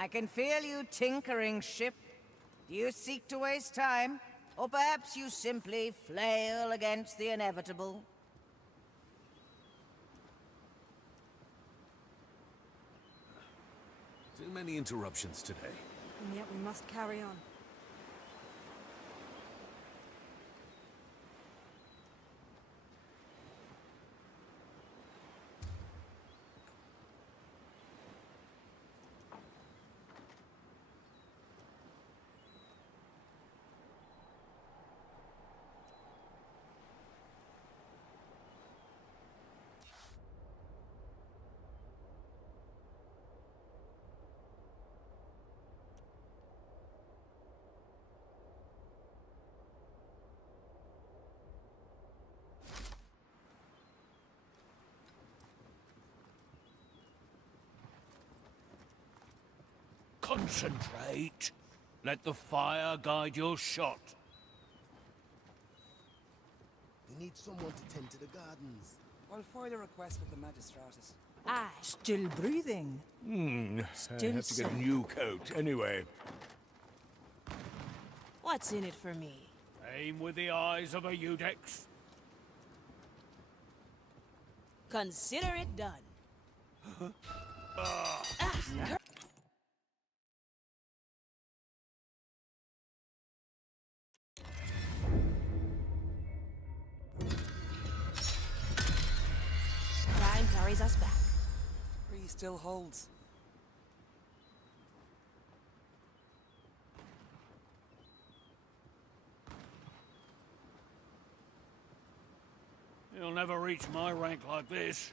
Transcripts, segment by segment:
I can feel you tinkering, ship. Do you seek to waste time? Or perhaps you simply flail against the inevitable? Too many interruptions today. And yet we must carry on. Concentrate. Let the fire guide your shot. We need someone to tend to the gardens. I'll file a request with the Magistratus. Aye. Still breathing. I Still have to get a safe. new coat anyway. What's in it for me? Aim with the eyes of a Udex. Consider it done. Time carries us back. Tree still holds. You'll never reach my rank like this.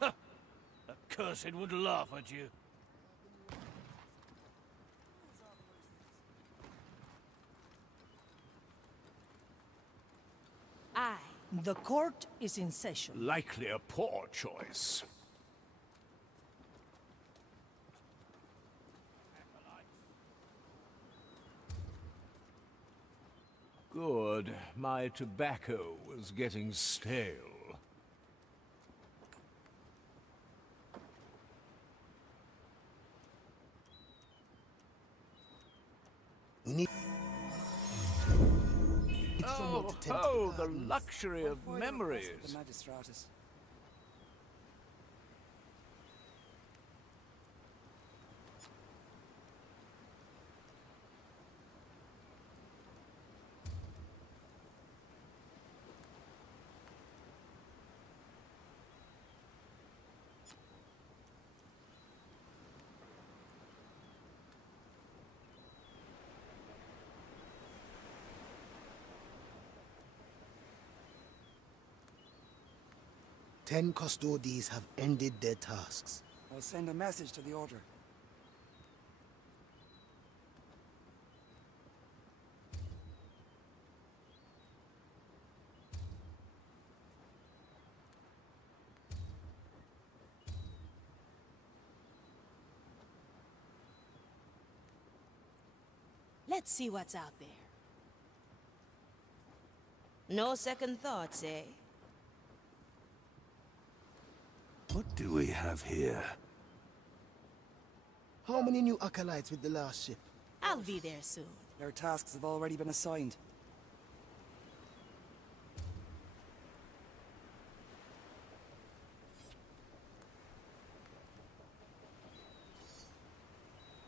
The cursed would laugh at you. Aye. The court is in session. Likely a poor choice. Good. My tobacco was getting stale. We need someone to tend to Oh, the gardens. luxury of File a request with memories. the Magistratus. Ten custodies have ended their tasks. I'll send a message to the Order. Let's see what's out there. No second thoughts, eh? What do we have here? How many new acolytes with the last ship? I'll be there soon. Their tasks have already been assigned.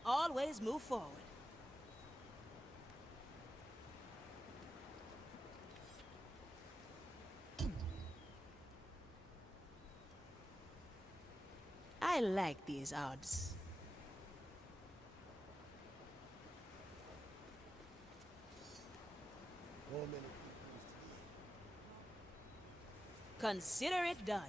Always move forward. I like these odds. Consider it done.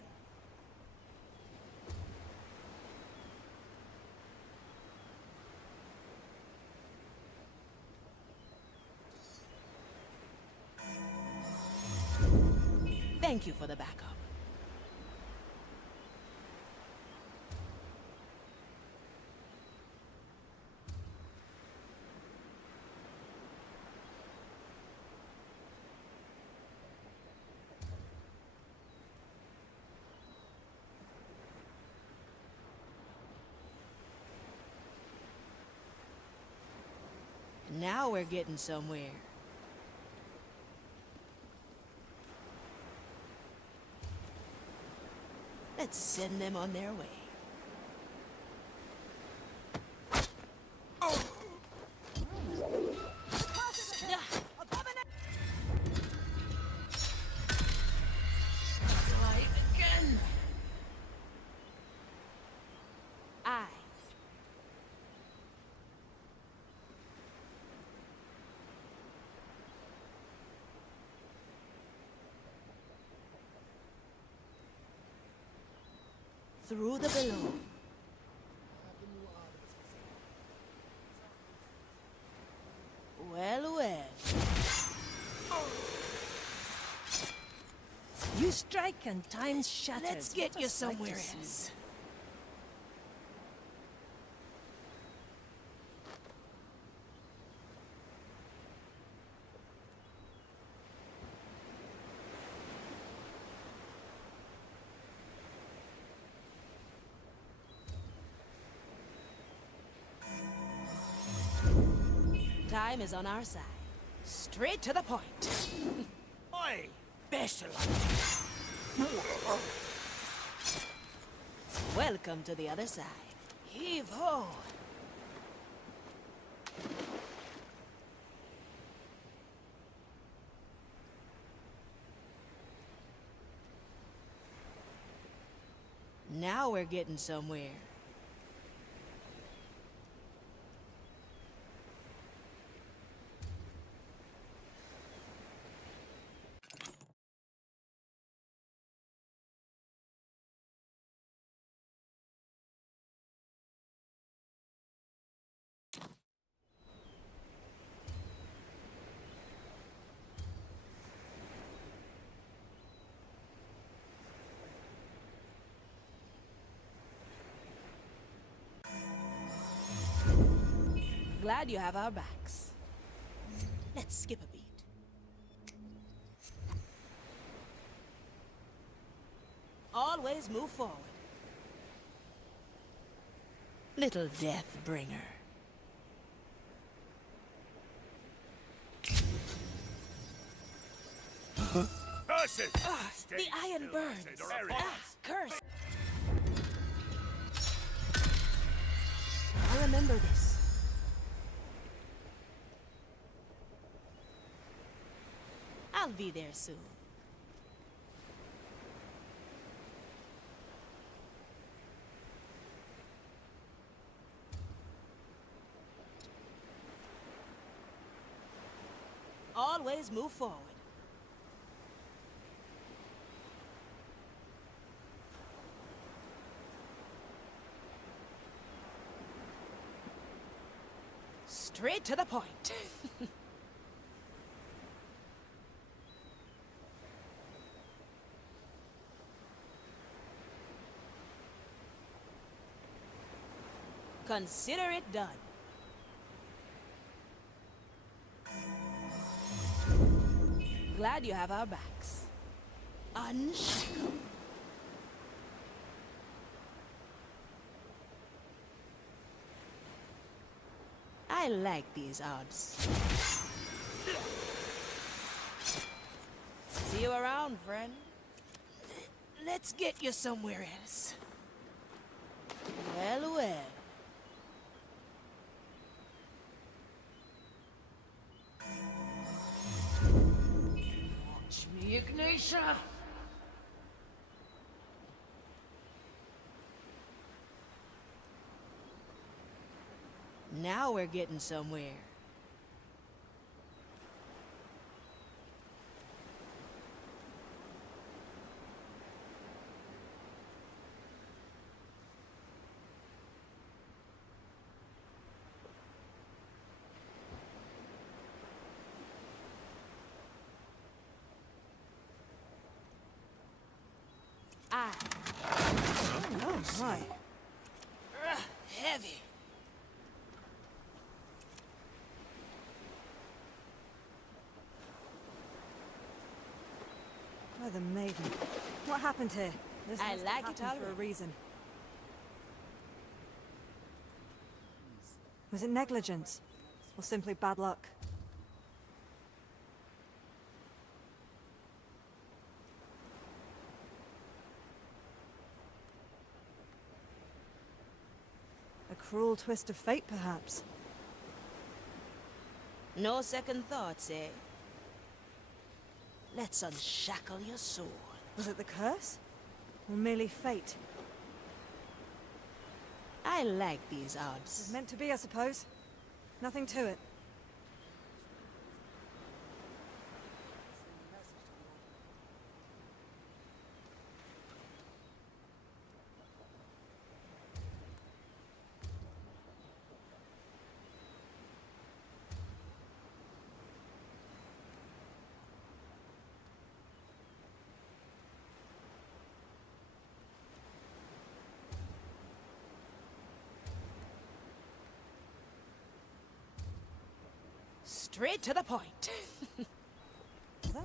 Thank you for the backup. Now we're getting somewhere. Let's send them on their way. Try again. I. Through the below. Well, well. You strike and time's shattered. Let's get What a you sight to somewhere see. else. Time is on our side. Straight to the point. Oi! Best of luck. Welcome to the other side. Heave ho! Now we're getting somewhere. Glad you have our backs. Let's skip a beat. Always move forward. Little death bringer. Curse it! The iron burns. Curse. I remember this. I'll be there soon. Always move forward. Straight to the point. Consider it done. Glad you have our backs. Unshackled. I like these odds. See you around, friend. Let's get you somewhere else. Well, well. Watch me, Ignatia. Now we're getting somewhere. Oh, my. Heavy. Oh, the maiden. What happened here? This I must like have it happened for a already. reason. Was it negligence? or simply bad luck? A cruel twist of fate, perhaps. No second thoughts, eh? Let's unshackle your soul. Was it the curse? Or merely fate? I like these odds. Meant to be, I suppose. Nothing to it. Straight to the point. Is that?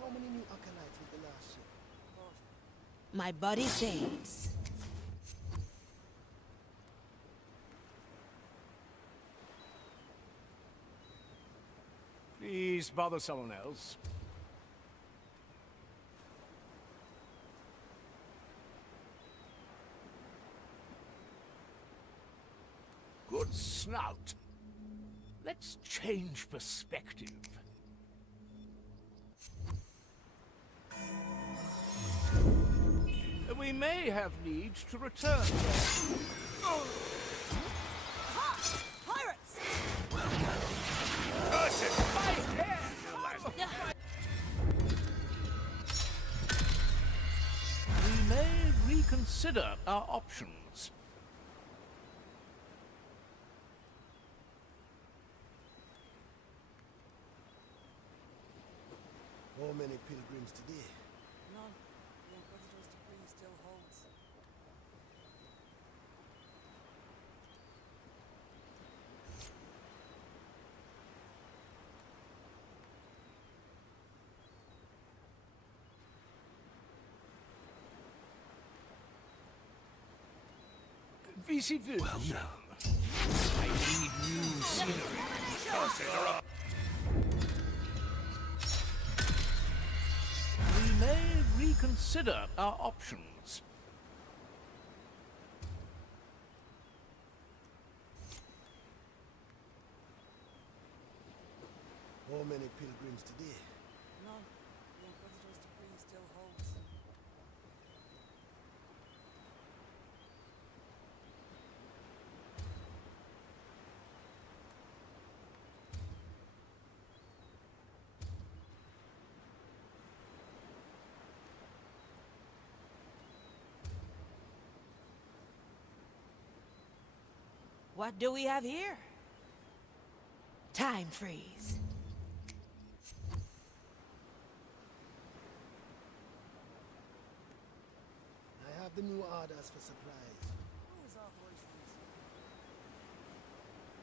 How many new acolytes with the last ship? My body says. Please bother someone else. Good snout. Let's change perspective. We may have need to return. Pirates! We may reconsider our options. How many pilgrims today? None. The Inquisitor's decree still holds. Visi vis. Well, no. I need new scenery. We may reconsider our options. How many pilgrims today? None. The Inquisitor's decree still holds. What do we have here? Time freeze. I have the new orders for supplies. Who is authorized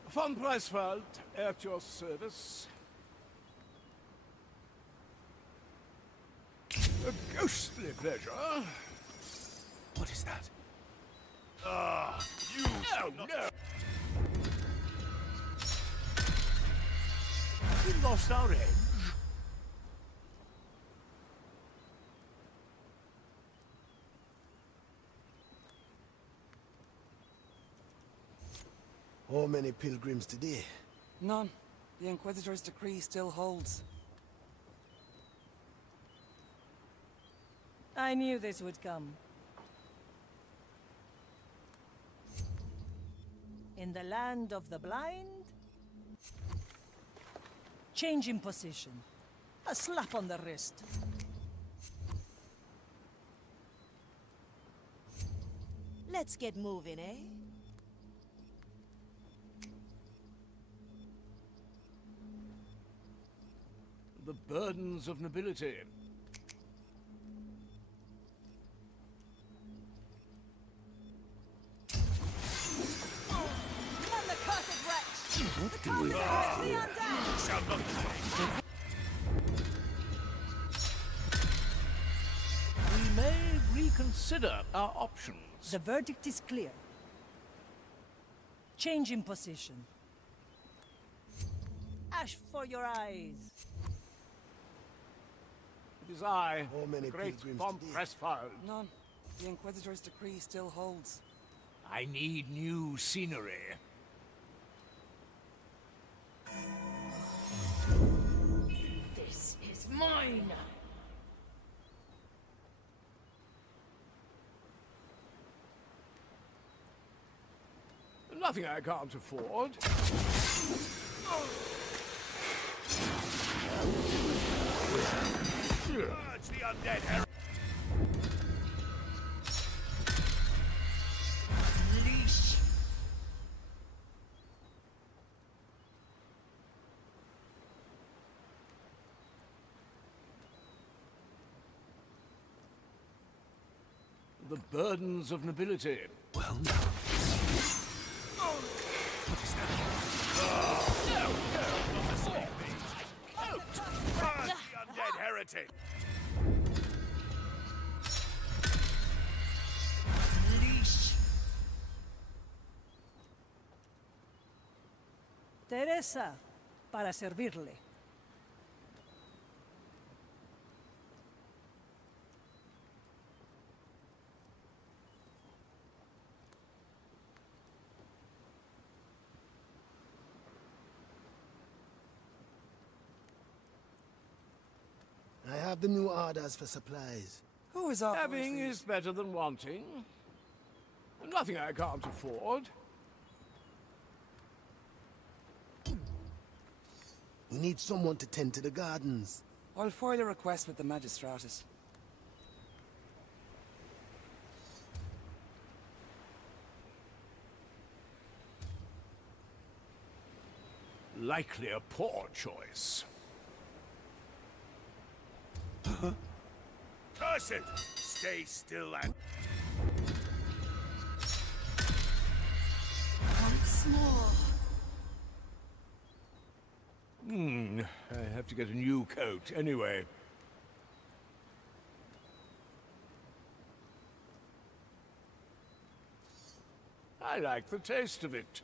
this? Von Preisfeld, at your service. A ghostly pleasure. What is that? You no. We lost our edge. How many pilgrims today? None. The Inquisitor's decree still holds. I knew this would come. In the land of the blind, change in position. A slap on the wrist. Let's get moving, eh? The burdens of nobility. What do we have here? We may reconsider our options. The verdict is clear. Changing position. Ash for your eyes. It is I, How many the great pilgrims Von today? Pressfeld. None. The Inquisitor's decree still holds. I need new scenery. This is mine. Nothing I can't afford. Purge the undead heretic. Leash. The burdens of nobility. Well, no. What is that? No, not a snake bait. Out! Purge the undead heretic. Leash. Teresa, para servirle. I have the new orders for supplies. Who is authorized Having these? is better than wanting. Nothing I can't afford. We need someone to tend to the gardens. I'll file a request with the Magistratus. Likely a poor choice. Curse it! Stay still and... Once more. I have to get a new coat anyway. I like the taste of it.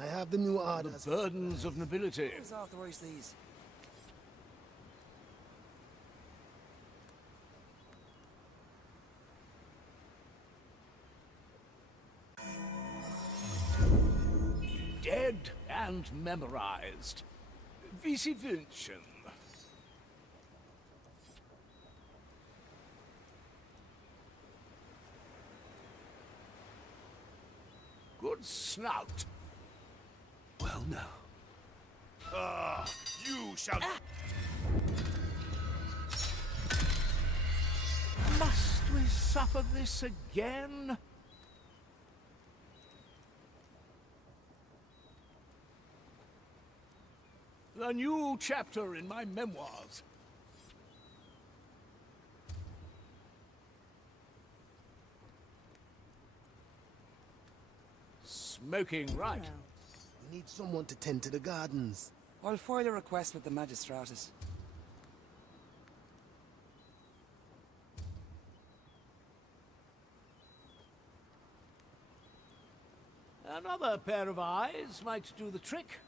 I have the new The orders. burdens of nobility. Who has authorized these? Dead and memorized. Vici Vincen. Good snout. Well, no. Ah, you shall... Must we suffer this again? A new chapter in my memoirs. Smoking right. We need someone to tend to the gardens. I'll file a request with the Magistratus. Another pair of eyes might do the trick.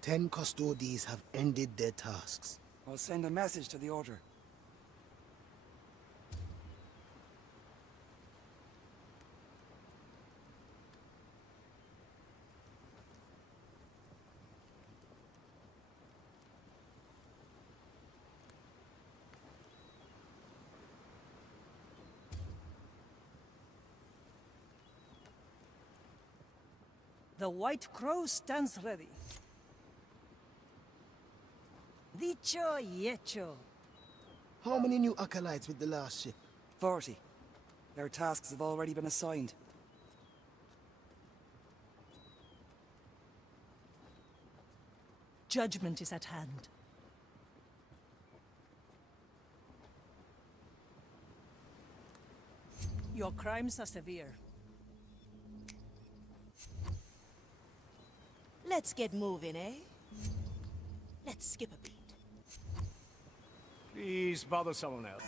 Ten custodies have ended their tasks. I'll send a message to the Order. The White Crow stands ready. Dicho y hecho. How many new acolytes with the last ship? 40. Their tasks have already been assigned. Judgment is at hand. Your crimes are severe. Let's get moving, eh? Let's skip a beat. Please bother someone else.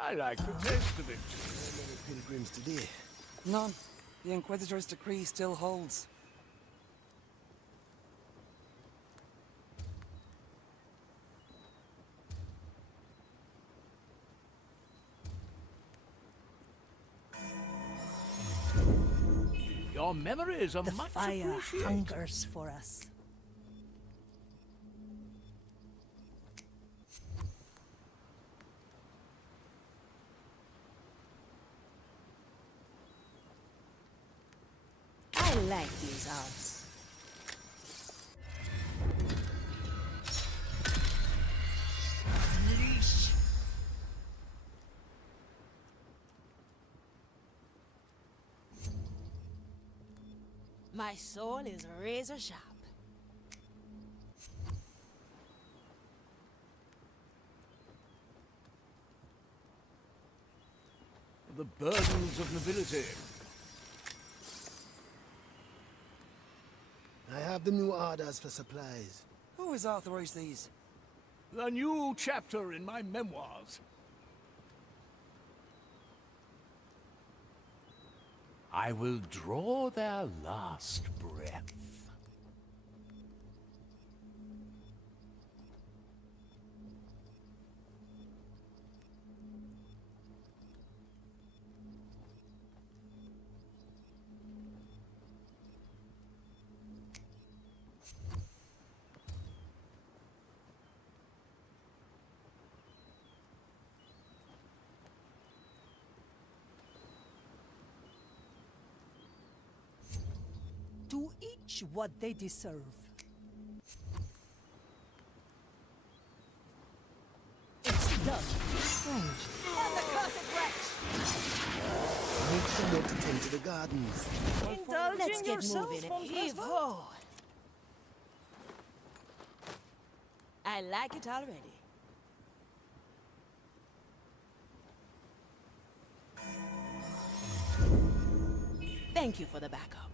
I like the taste of it. Many pilgrims today. None. The Inquisitor's decree still holds. Your memories are The much fire appreciated. hungers for us. I like these odds. My soul is razor sharp. The burdens of nobility. I have the new orders for supplies. Who has authorized these? The new chapter in my memoirs. I will draw their last breath. To each what they deserve. It's done. Strange. And the cursed wretch! Need someone to tend to the gardens. Let's get moving. Heave ho! I like it already. Thank you for the backup.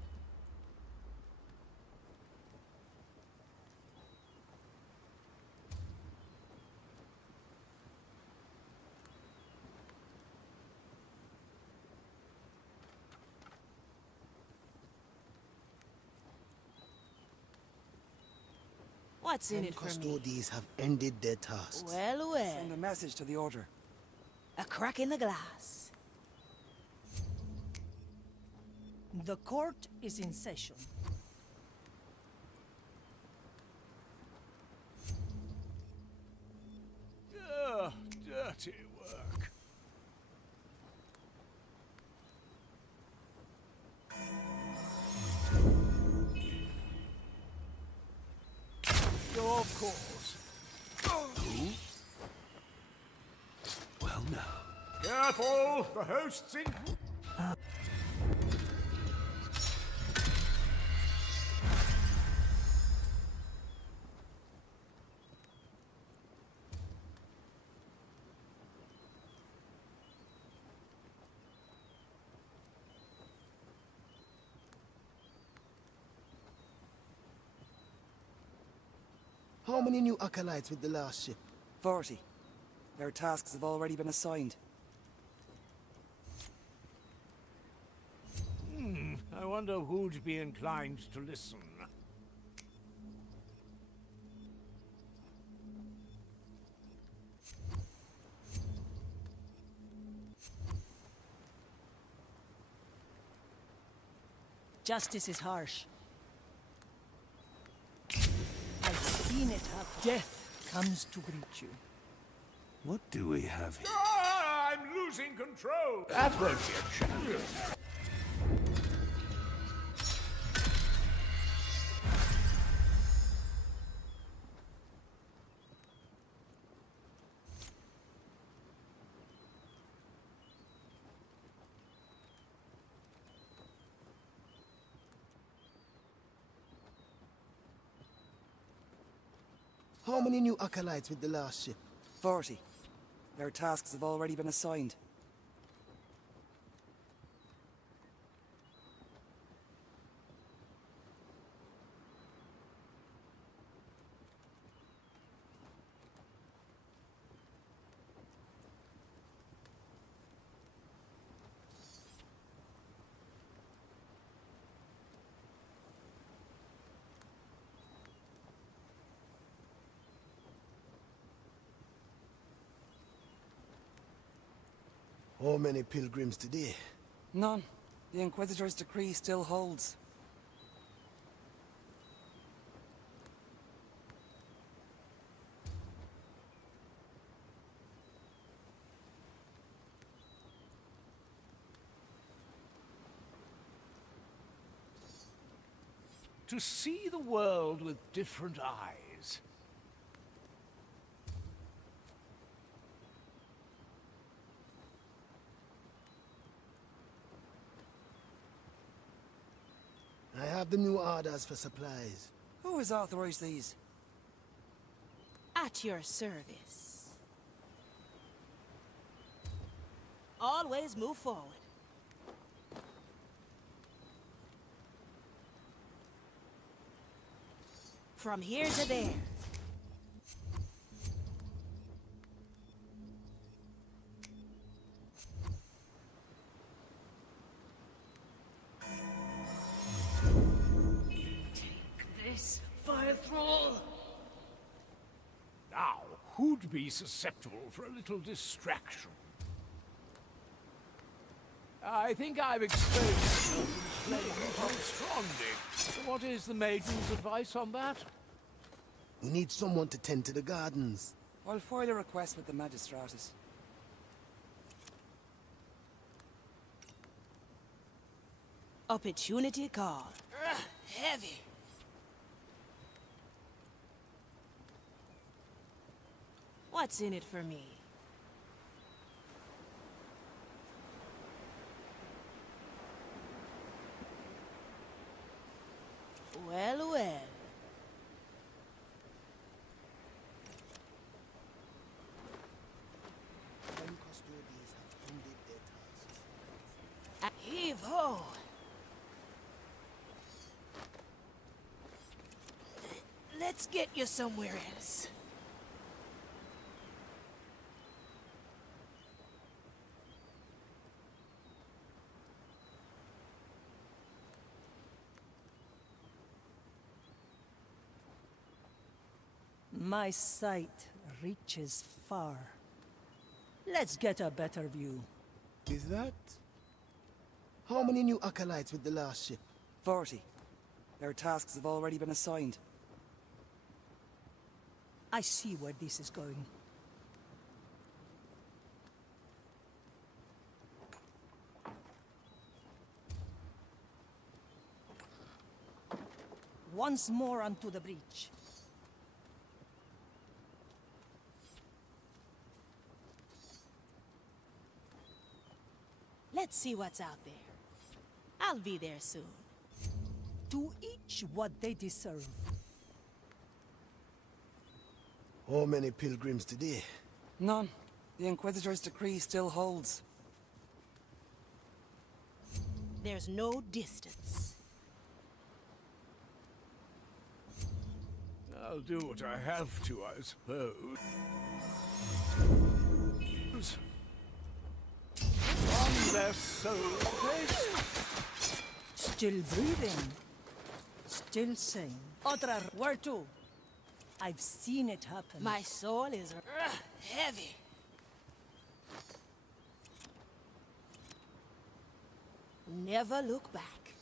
What's in it for me? Custodies have ended their tasks. Well, well. Send a message to the Order. A crack in the glass. The court is in session. Dirty work. Of course. Who? Well, now. Careful! The host's in. How many new acolytes with the last ship? 40. Their tasks have already been assigned. I wonder who'd be inclined to listen. Justice is harsh. I've seen it happen. Death comes to greet you. What do we have here? I'm losing control. That won't be a challenge. How many new acolytes with the last ship? 40. Their tasks have already been assigned. How many pilgrims today? None. The Inquisitor's decree still holds. To see the world with different eyes. I have the new orders for supplies. Who has authorized these? At your service. Always move forward. From here to there. This, fire thrall! Now, who'd be susceptible for a little distraction? I think I've exposed flame too strongly. What is the maiden's advice on that? We need someone to tend to the gardens. I'll file a request with the Magistratus. Opportunity call. Heavy. What's in it for me? Well, well. Some custodians have ended their tasks. Heave ho! Let's get you somewhere else. My sight reaches far. Let's get a better view. Is that? How many new acolytes with the last ship? 40. Their tasks have already been assigned. I see where this is going. Once more onto the breach. Let's see what's out there. I'll be there soon. To each what they deserve. How many pilgrims today? None. The Inquisitor's decree still holds. There's no distance. I'll do what I have to, I suppose. On their soul place. Still breathing. Still sane. Otra, where to? I've seen it happen. My soul is heavy. Never look back.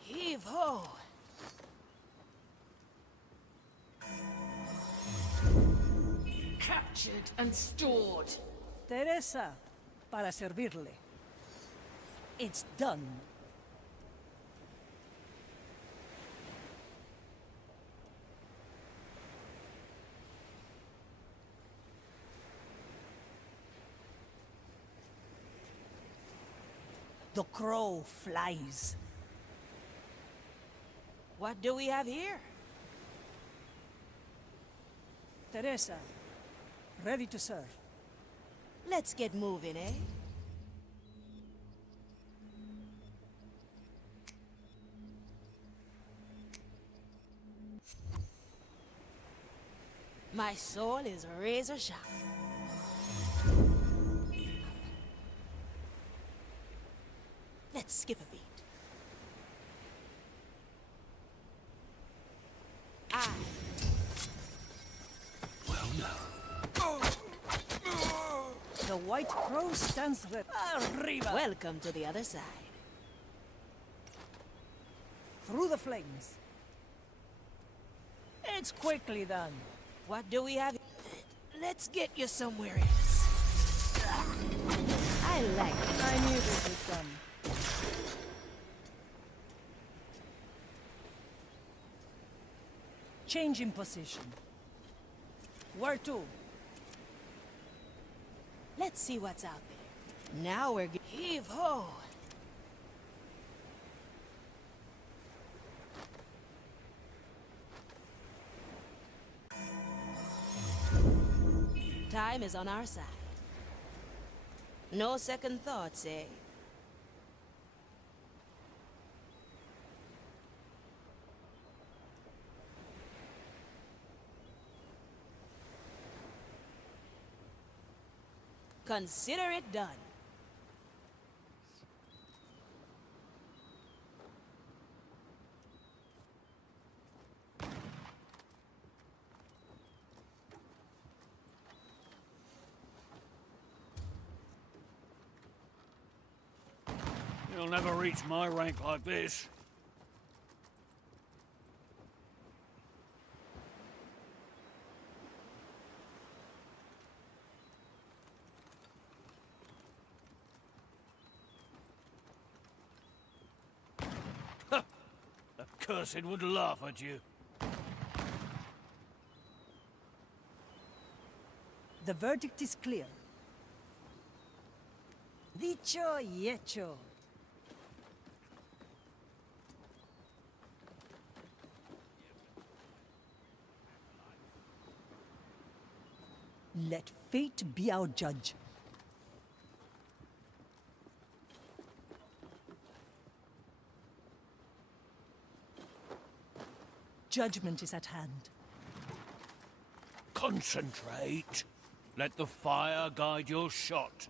Heave ho! Captured and stored. Teresa, para servirle. It's done. The crow flies. What do we have here? Teresa, ready to serve. Let's get moving, eh? My soul is razor sharp. Let's skip a beat. The White Crow stands ready. Arriba! Welcome to the other side. Through the flames. It's quickly done. What do we have? Let's get you somewhere else. I like it. I knew this was done. Change in position. Where to? Let's see what's out there. Now we're heave ho. Time is on our side. No second thoughts, eh? Consider it done. You'll never reach my rank like this. The cursed would laugh at you. The verdict is clear. Dicho y hecho. Let fate be our judge. Judgment is at hand. Concentrate. Let the fire guide your shot.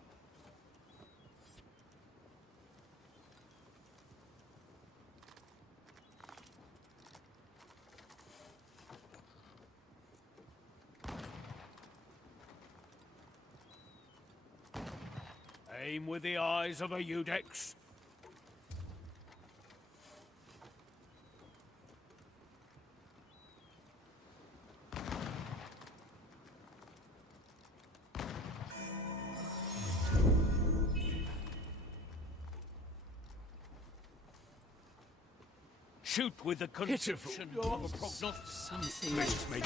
Aim with the eyes of a Eudex. Shoot with the conviction of a prognosis. Something Makes me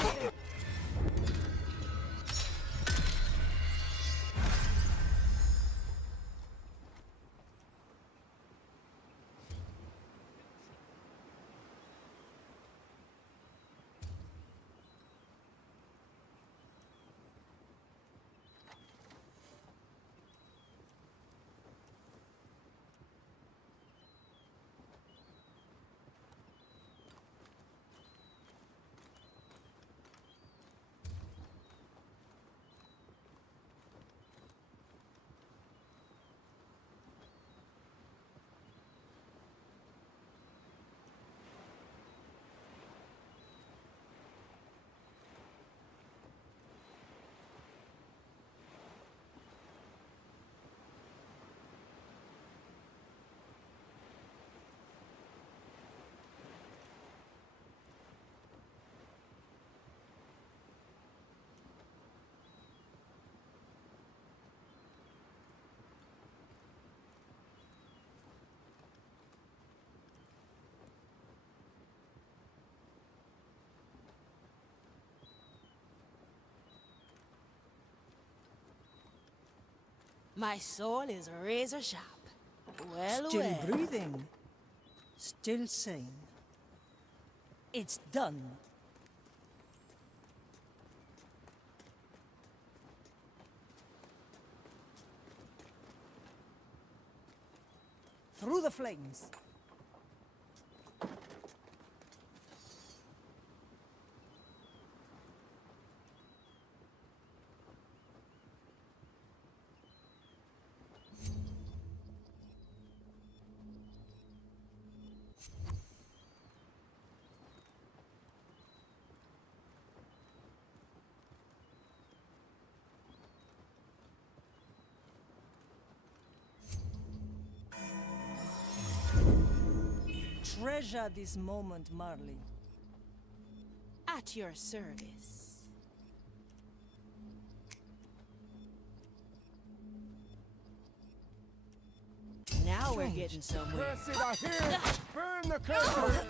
My soul is razor sharp. Well, Still well. breathing. Still sane. It's done. Through the flames. Treasure this moment, Marley. At your service. Now we're getting somewhere. Curses are here! Burn the curses!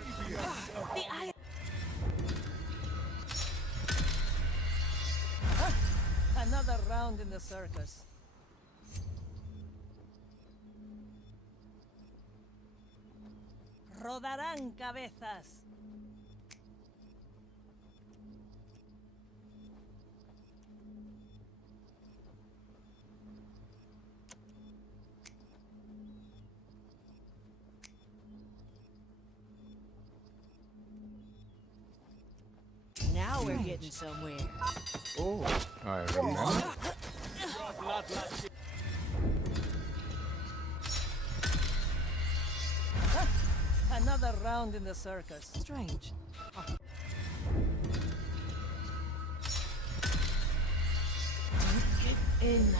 The eye. Another round in the circus. Rodarán cabezas. Now we're getting somewhere. Oh, I remember. Another round in the circus. Strange. Get in.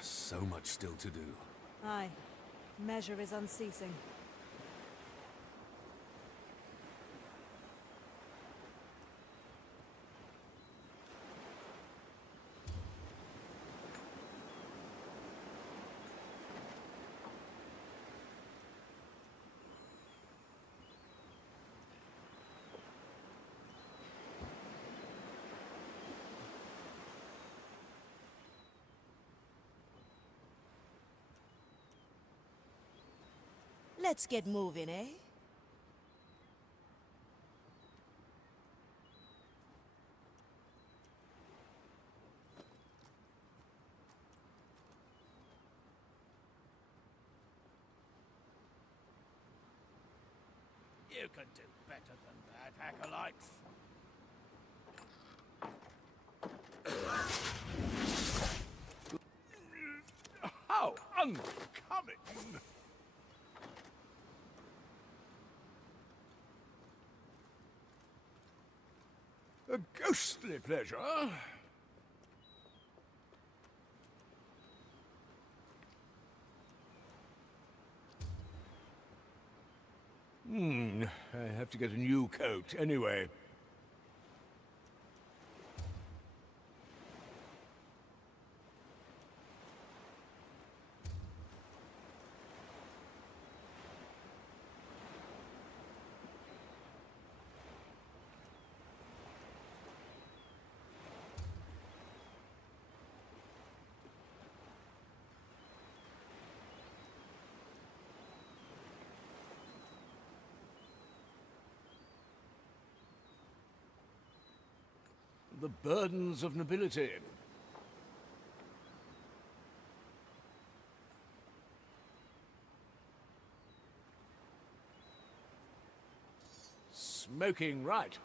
So much still to do. Aye. Measure is unceasing. Let's get moving, eh? You can do better than that, acolytes. How unbecoming! A ghostly pleasure. I have to get a new coat anyway. The burdens of nobility. Smoking right.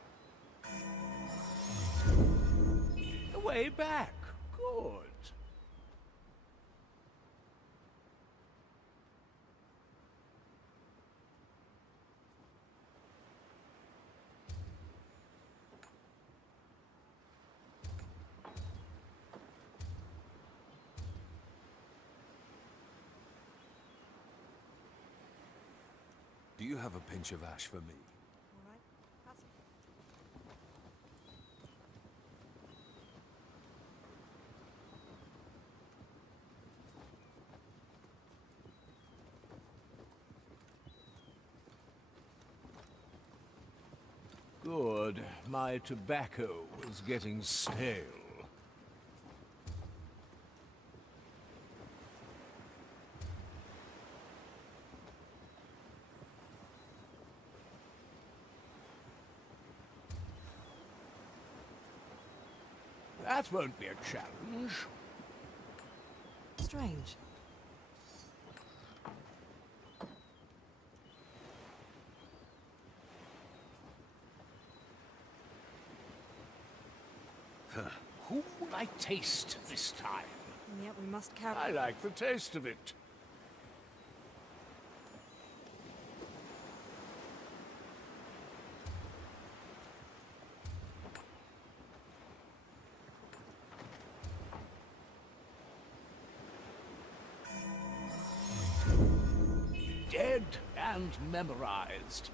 The way back. Good. Do you have a pinch of ash for me? All right. Pass it. Good. My tobacco was getting stale. That won't be a challenge. Strange. Who will I taste this time? And yet we must carry. I like the taste of it. Dead and memorized.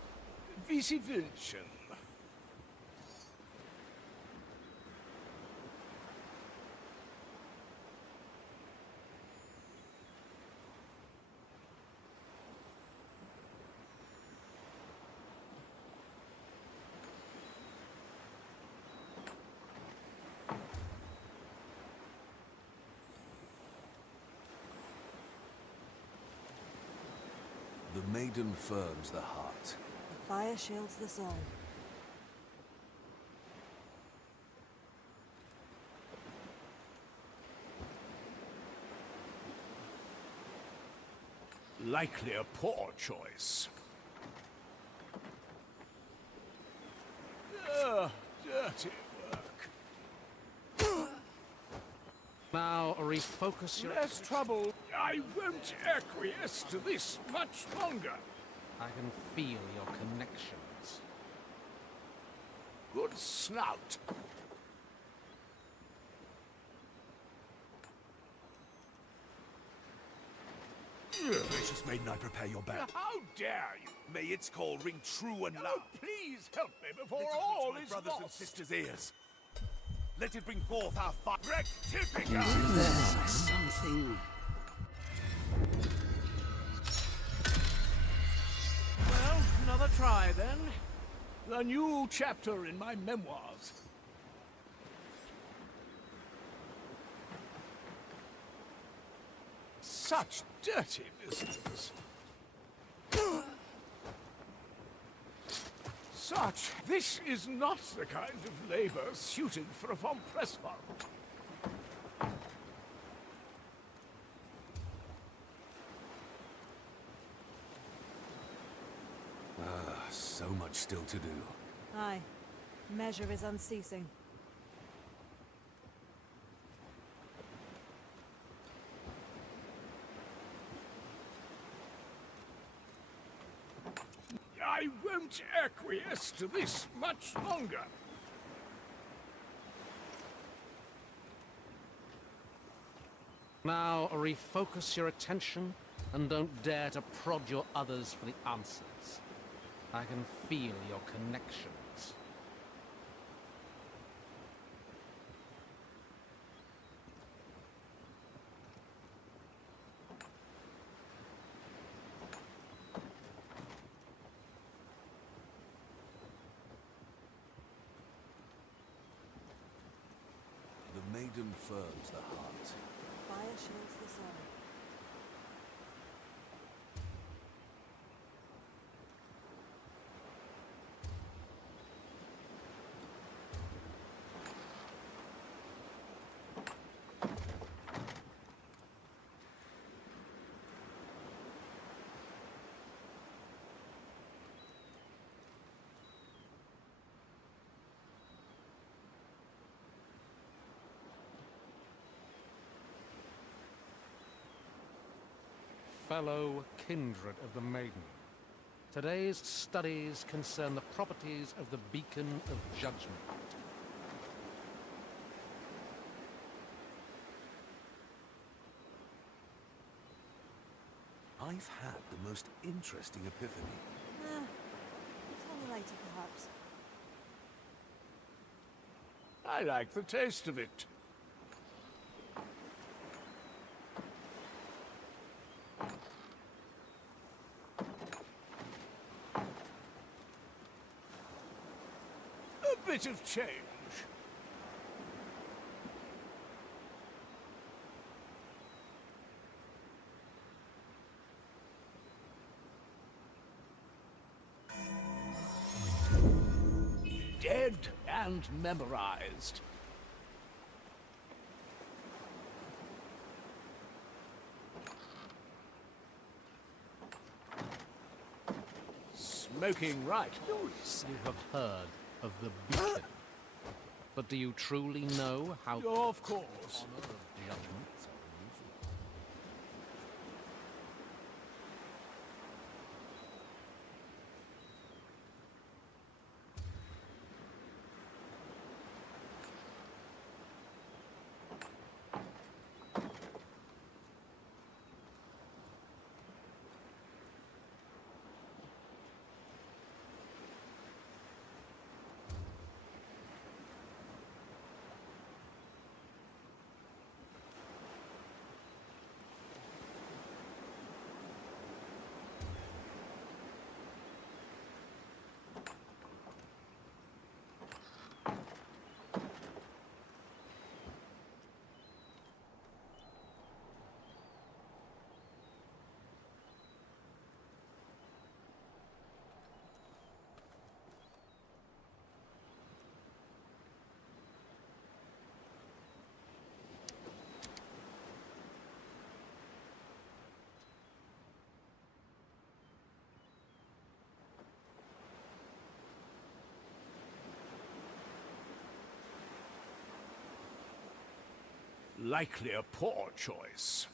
Vici Vilchen. The maiden firms the heart. The fire shields the soul. Likely a poor choice. Dirty work. Now refocus your... Less trouble. I won't acquiesce to this much longer. I can feel your connections. Good snout. Gracious maiden, I prepare your bed. How dare you? May its call ring true and Oh, loud. please help me before Let it all reach is my brothers and lost. sisters' ears. Let it bring forth our fire. Rectifica! Something. Well, another try then. A new chapter in my memoirs. Such dirty business. This is not the kind of labor suited for a von Presswald. So much still to do. Aye. Measure is unceasing. I won't acquiesce to this much longer. Now refocus your attention and don't dare to prod your others for the answers. I can feel your connections. The maiden firms the heart. Fire shields the soul. Fellow kindred of the maiden. Today's studies concern the properties of the beacon of judgment. I've had the most interesting epiphany. Tell me later, perhaps. I like the taste of it. A bit of change. Dead and memorized. Smoking right. You have heard of the beacon. But do you truly know how... Of course. Honor of judgments are usual. Likely a poor choice.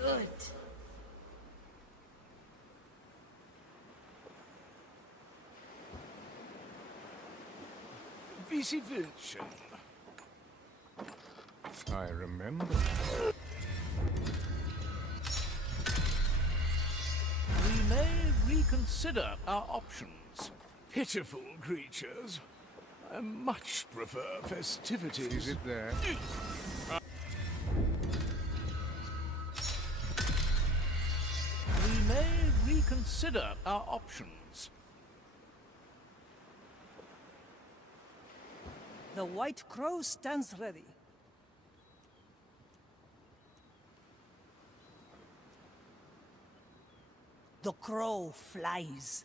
Good. Vici Vilchen. I remember. We may reconsider our options. Pitiful creatures. I much prefer festivities. Is it there? We may reconsider our options. The White Crow stands ready. The crow flies.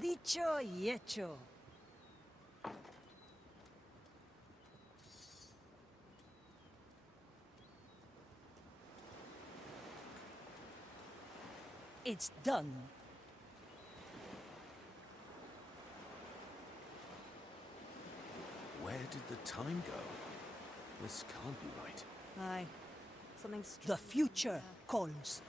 Dicho y hecho. It's done. Where did the time go? This can't be right. Aye. Something The future calls.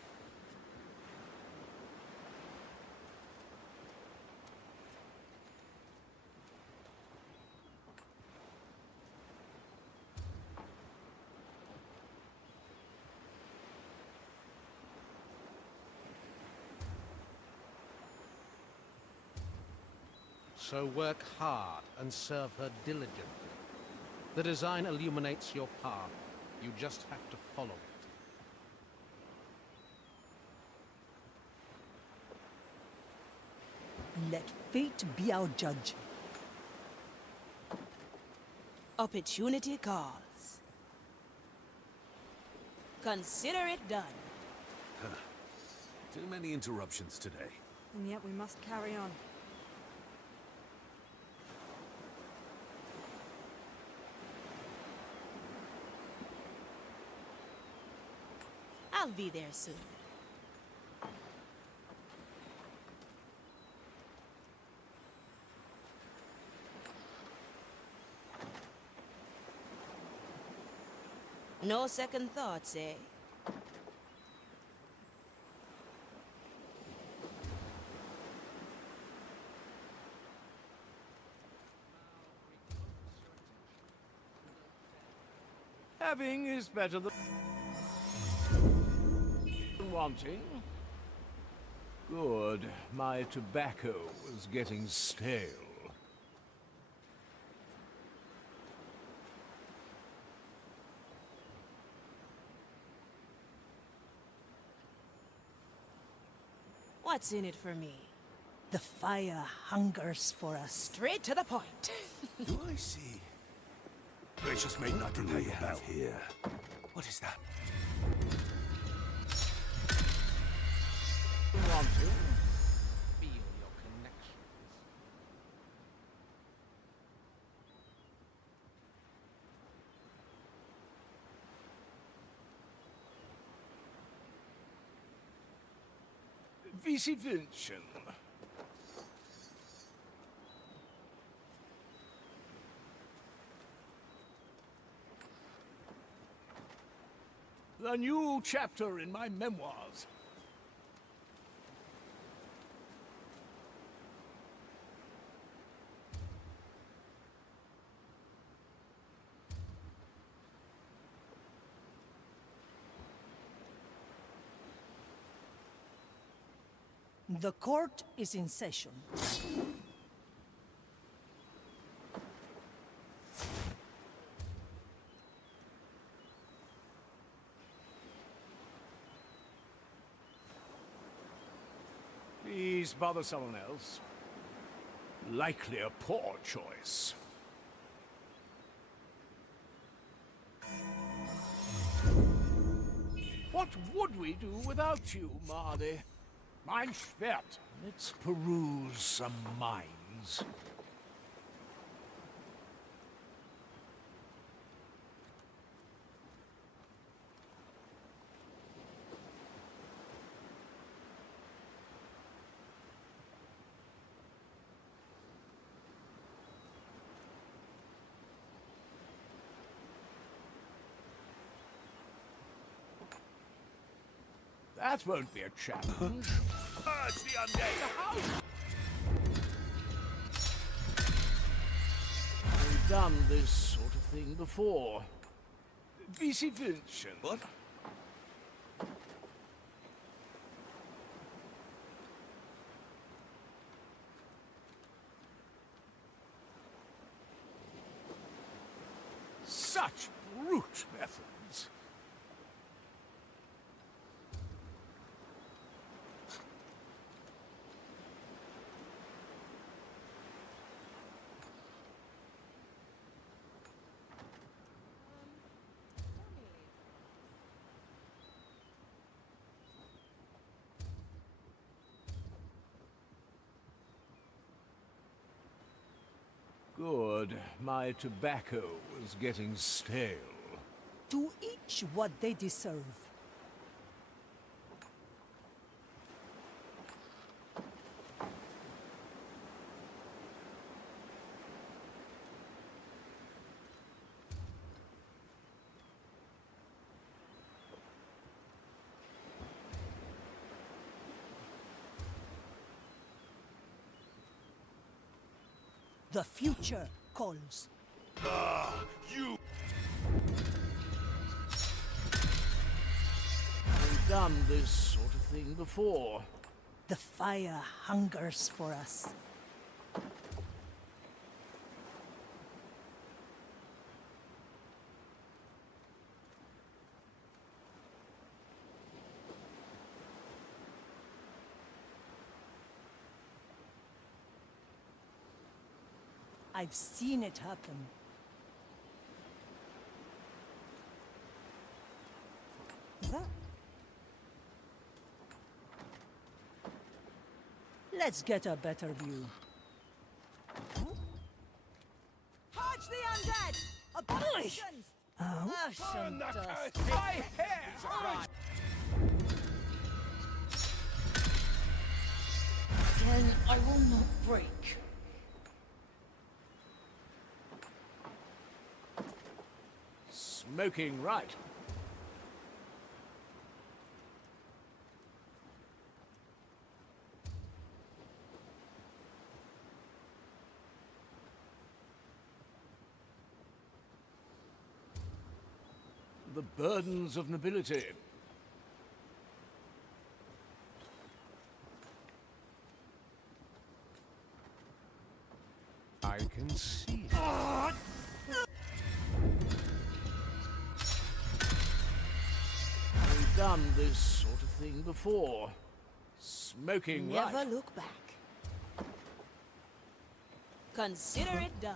So work hard and serve her diligently. The design illuminates your path. You just have to follow it. Let fate be our judge. Opportunity calls. Consider it done. Too many interruptions today. And yet we must carry on. I'll be there soon. No second thoughts, eh? Having is better than wanting. Good. My tobacco was getting stale. What's in it for me? The fire hungers for us. Straight to the point. Do I see? Gracious maiden, I can you have here. What is that? Wanting? Feel your connections. Vici Vincent. A new chapter in my memoirs. The court is in session. Please bother someone else. Likely a poor choice. What would we do without you, Mardy? Mein Schwert. Let's peruse some minds. That won't be a challenge. Purge the undead! We've done this sort of thing before. Vici Vincent. What? Such brute methods. Good. My tobacco was getting stale. To each what they deserve. The future calls. You! We've done this sort of thing before. The fire hungers for us. I've seen it happen. Is that? Let's get a better view. Purge the undead! Abominations! Oh? Ash and dust. My hair! then I will not break. Smoking right. The burdens of nobility. I can see it. We've done this sort of thing before. Smoking Never right. look back. Consider it done.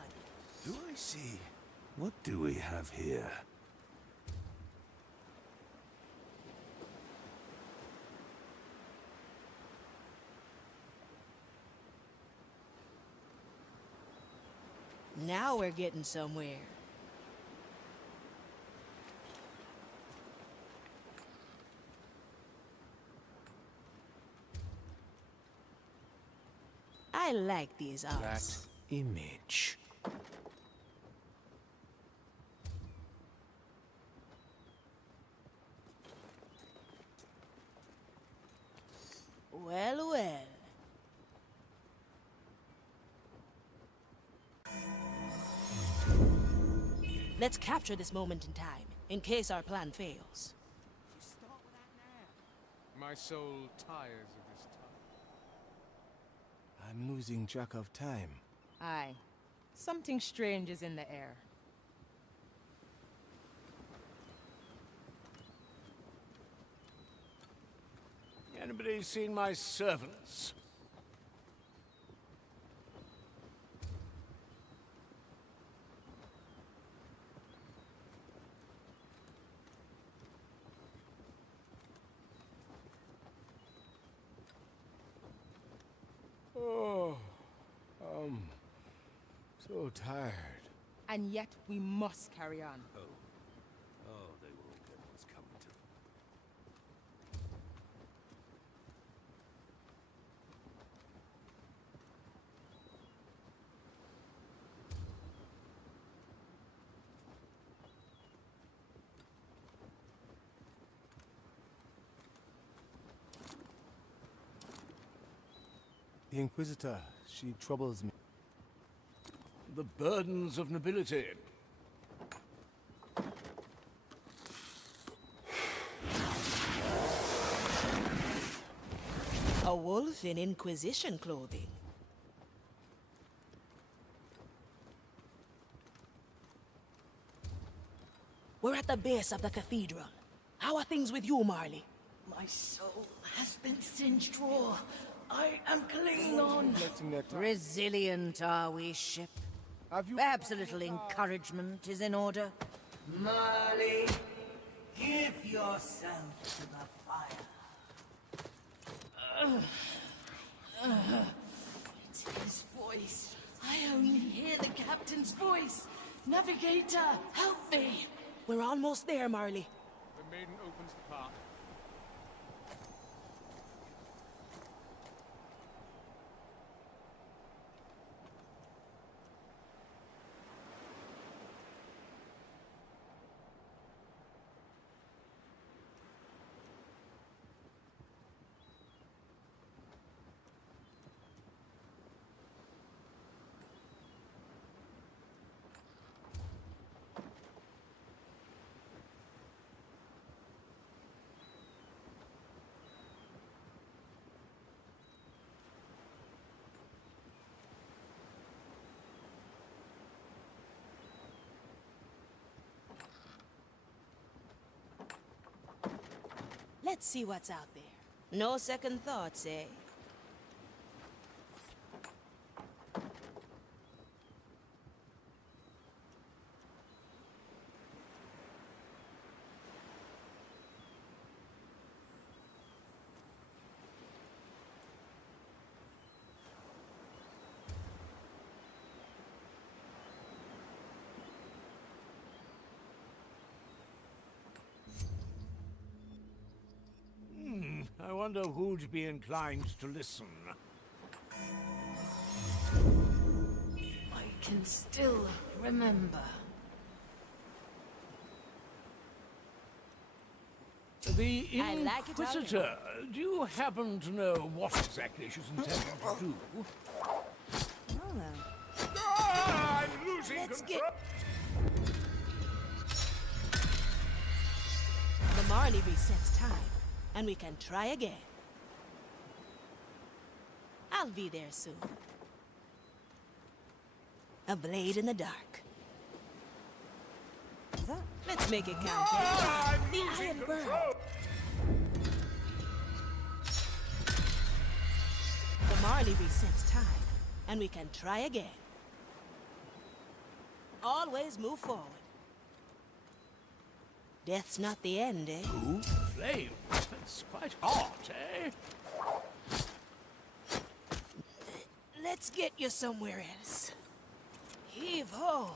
Do I see? What do we have here? Now we're getting somewhere. I like these That arts. image. Well, well. Let's capture this moment in time, in case our plan fails. My soul tires of this time. I'm losing track of time. Aye. Something strange is in the air. Anybody seen my servants? Oh, so tired. And yet we must carry on. Oh, they will all get what's coming to them. The Inquisitor, she troubles me. The burdens of nobility. A wolf in Inquisition clothing. We're at the base of the cathedral. How are things with you, Marley? My soul has been singed raw. I am clinging on. Letting that Resilient are we, ship? Have you? Perhaps a little encouragement is in order. Marley, give yourself to the fire. It's his voice. I only hear the captain's voice. Navigator, help me. We're almost there, Marley. The maiden opens the path. Let's see what's out there. No second thoughts, eh? I wonder who'd be inclined to listen. can still remember. The I like it already. Inquisitor, do you happen to know what exactly she's intending to do? Well then. I'm losing Let's control! The Marley resets time, and we can try again. I'll be there soon. A blade in the dark. Is that? Let's make it count. I'm The losing iron bird. control! The Marley resets time, and we can try again. Always move forward. Death's not the end, eh? Ooh, flame. That's quite hot, eh? Let's get you somewhere else. Heave ho.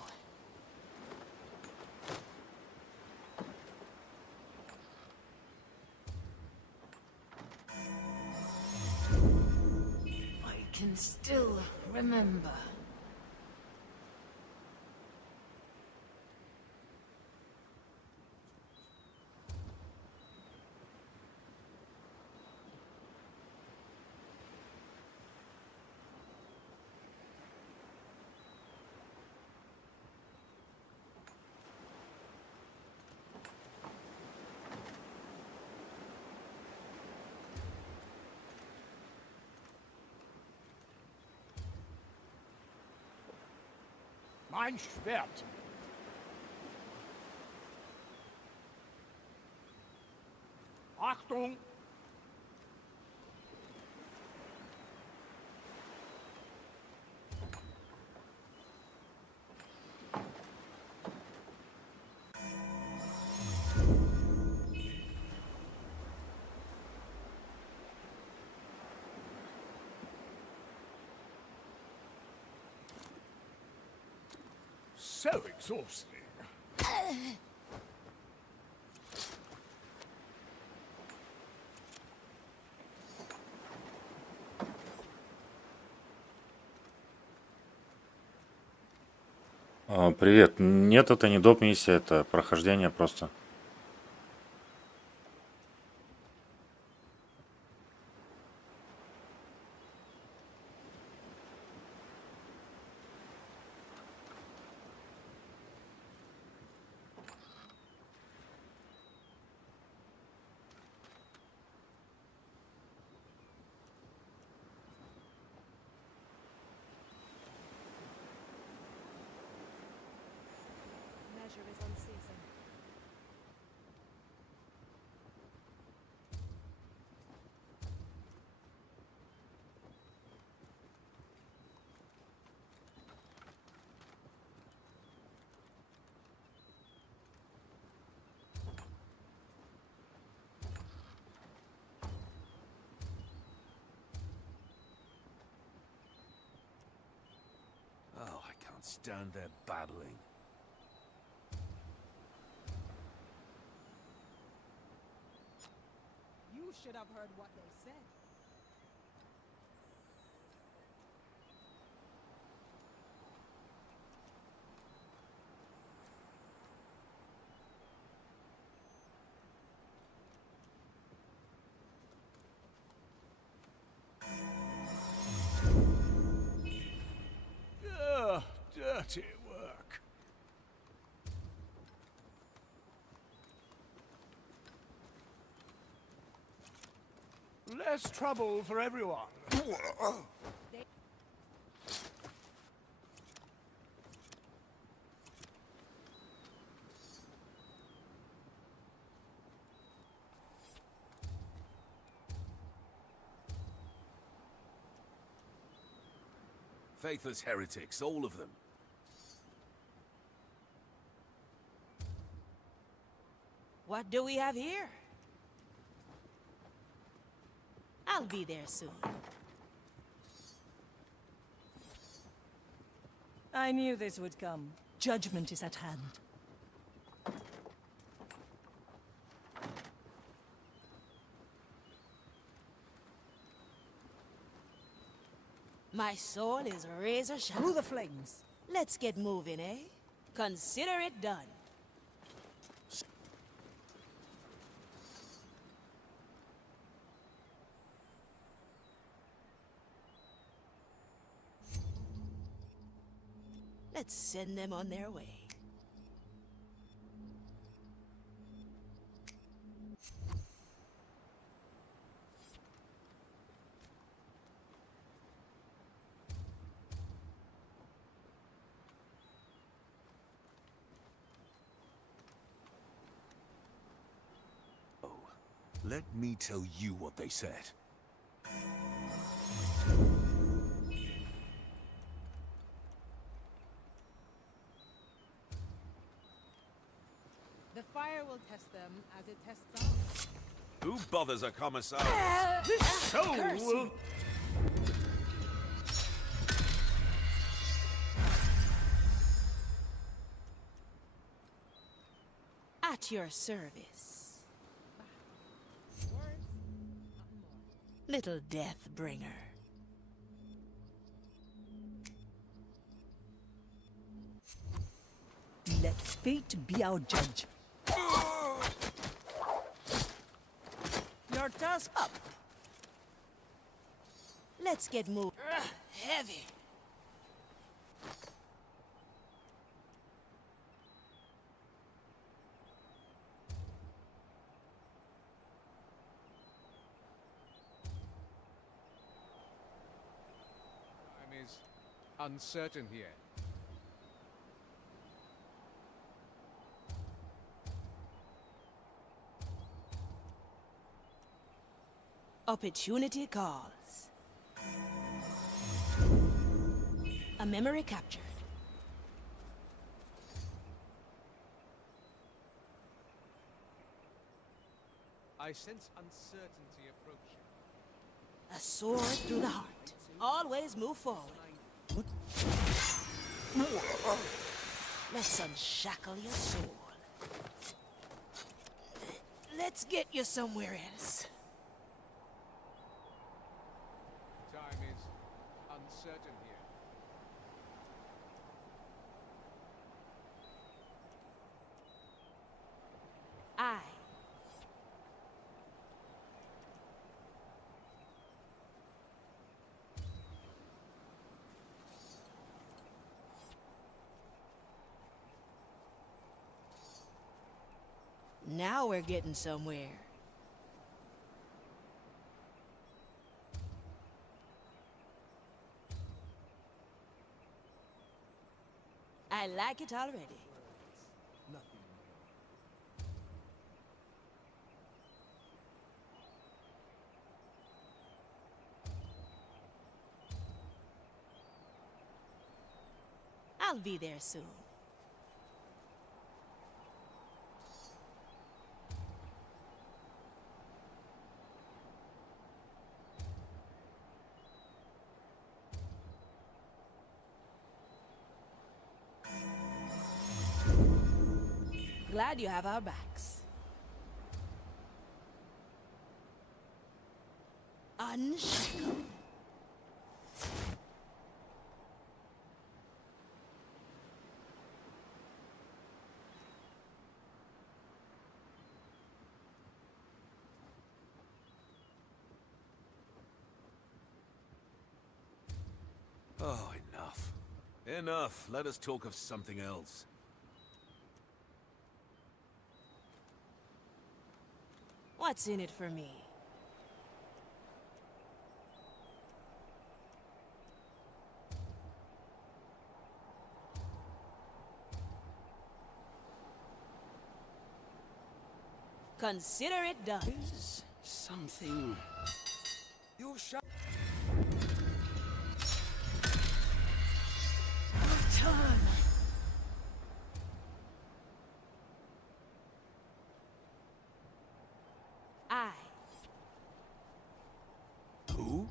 I can still remember. Mein Schwert. Achtung! So exhausting. Привет. Нет, это не доп. Миссия, это прохождение просто. Measure is unceasing. Oh, I can't stand their babbling. You should have heard what they said. Ugh, dirty work. Less trouble for everyone. Faithless heretics, all of them. What do we have here? I'll be there soon. I knew this would come. Judgment is at hand. My soul is razor sharp. Through the flames. Let's get moving, eh? Consider it done. Let's send them on their way. Let me tell you what they said. The fire will test them as it tests us. Who bothers a commissar? This soul will... At your service. Little death bringer. Let fate be our judge. Your task up. Let's get moving. Heavy. Time is uncertain here. Opportunity calls. A memory captured. I sense uncertainty approaching. A sword through the heart. Always move forward. Let's unshackle your soul. Let's get you somewhere else. Time is uncertain here. I. Now we're getting somewhere. I like it already. I'll be there soon. Glad you have our backs. Unshackled. Oh, enough. Enough. Let us talk of something else. What's in it for me? Consider it done. Is something... You shall... Turn. I. Who?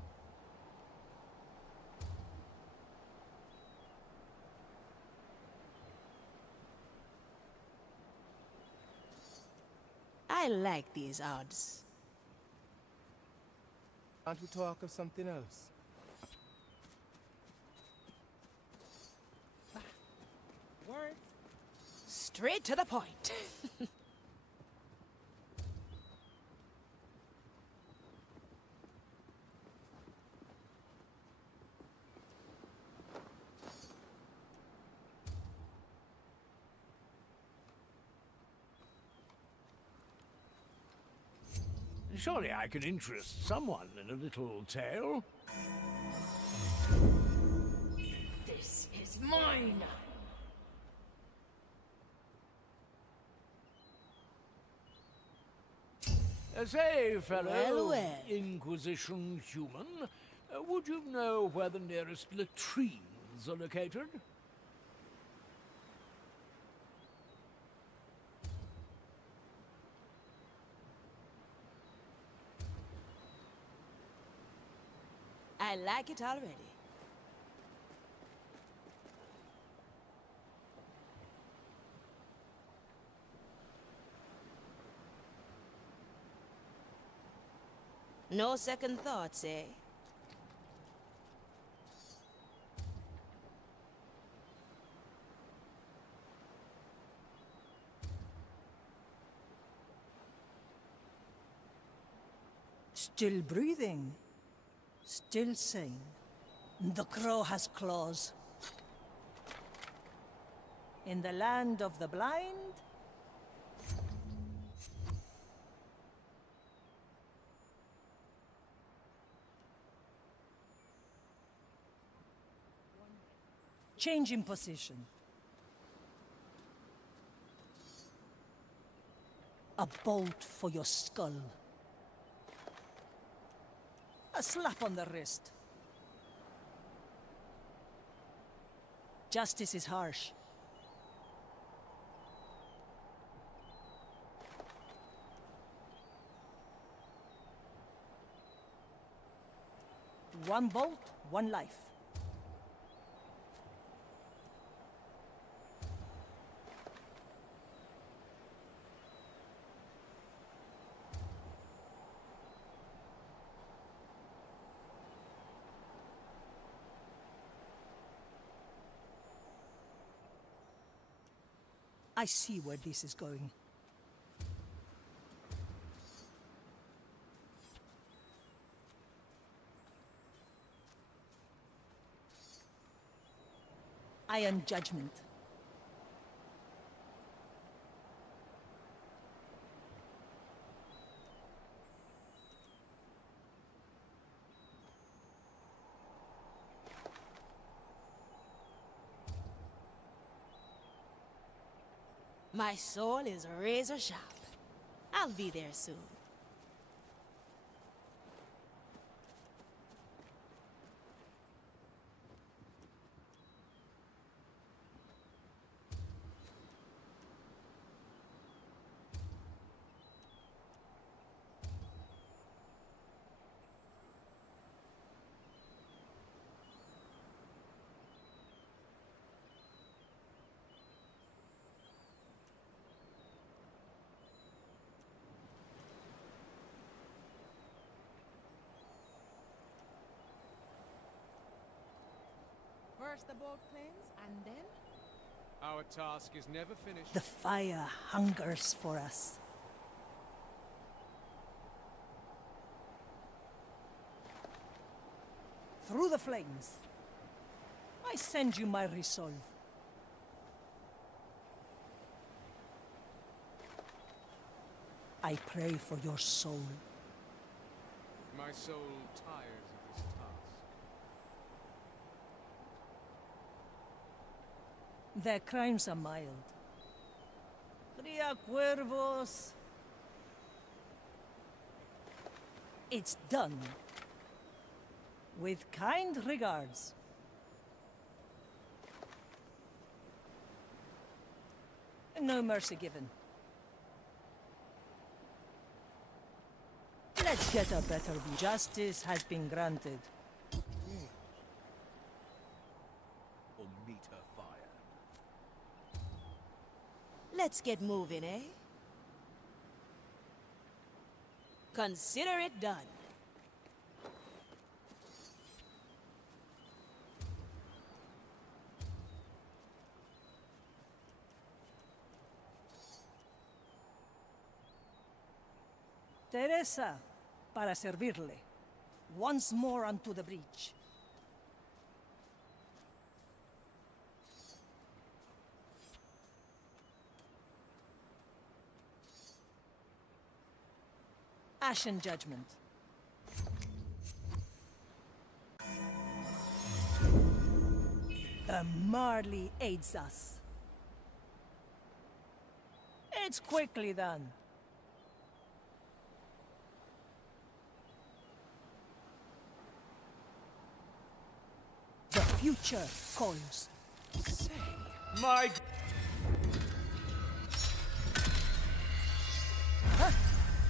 I like these odds. Can't we talk of something else? Straight to the point. Surely I can interest someone in a little tale. This is mine. Say, fellow Well, well. Inquisition human, would you know where the nearest latrines are located? I like it already. No second thoughts, eh? Still breathing. Still sane. The crow has claws. In the land of the blind, change in position. A bolt for your skull. A slap on the wrist. Justice is harsh. One bolt, one life. I see where this is going. Iron judgment. My soul is razor sharp. I'll be there soon. First the boat cleanse, and then? Our task is never finished. The fire hungers for us. Through the flames, I send you my resolve. I pray for your soul. My soul tires of this task. Their crimes are mild. Cría cuervos. It's done. With kind regards. No mercy given. Let's get a better view. Justice has been granted. Or meet her fire. Let's get moving, eh? Consider it done. Teresa, para servirle. Once more unto the breach. Ashen judgment. The Marley aids us. It's quickly done. The future calls. Say, my...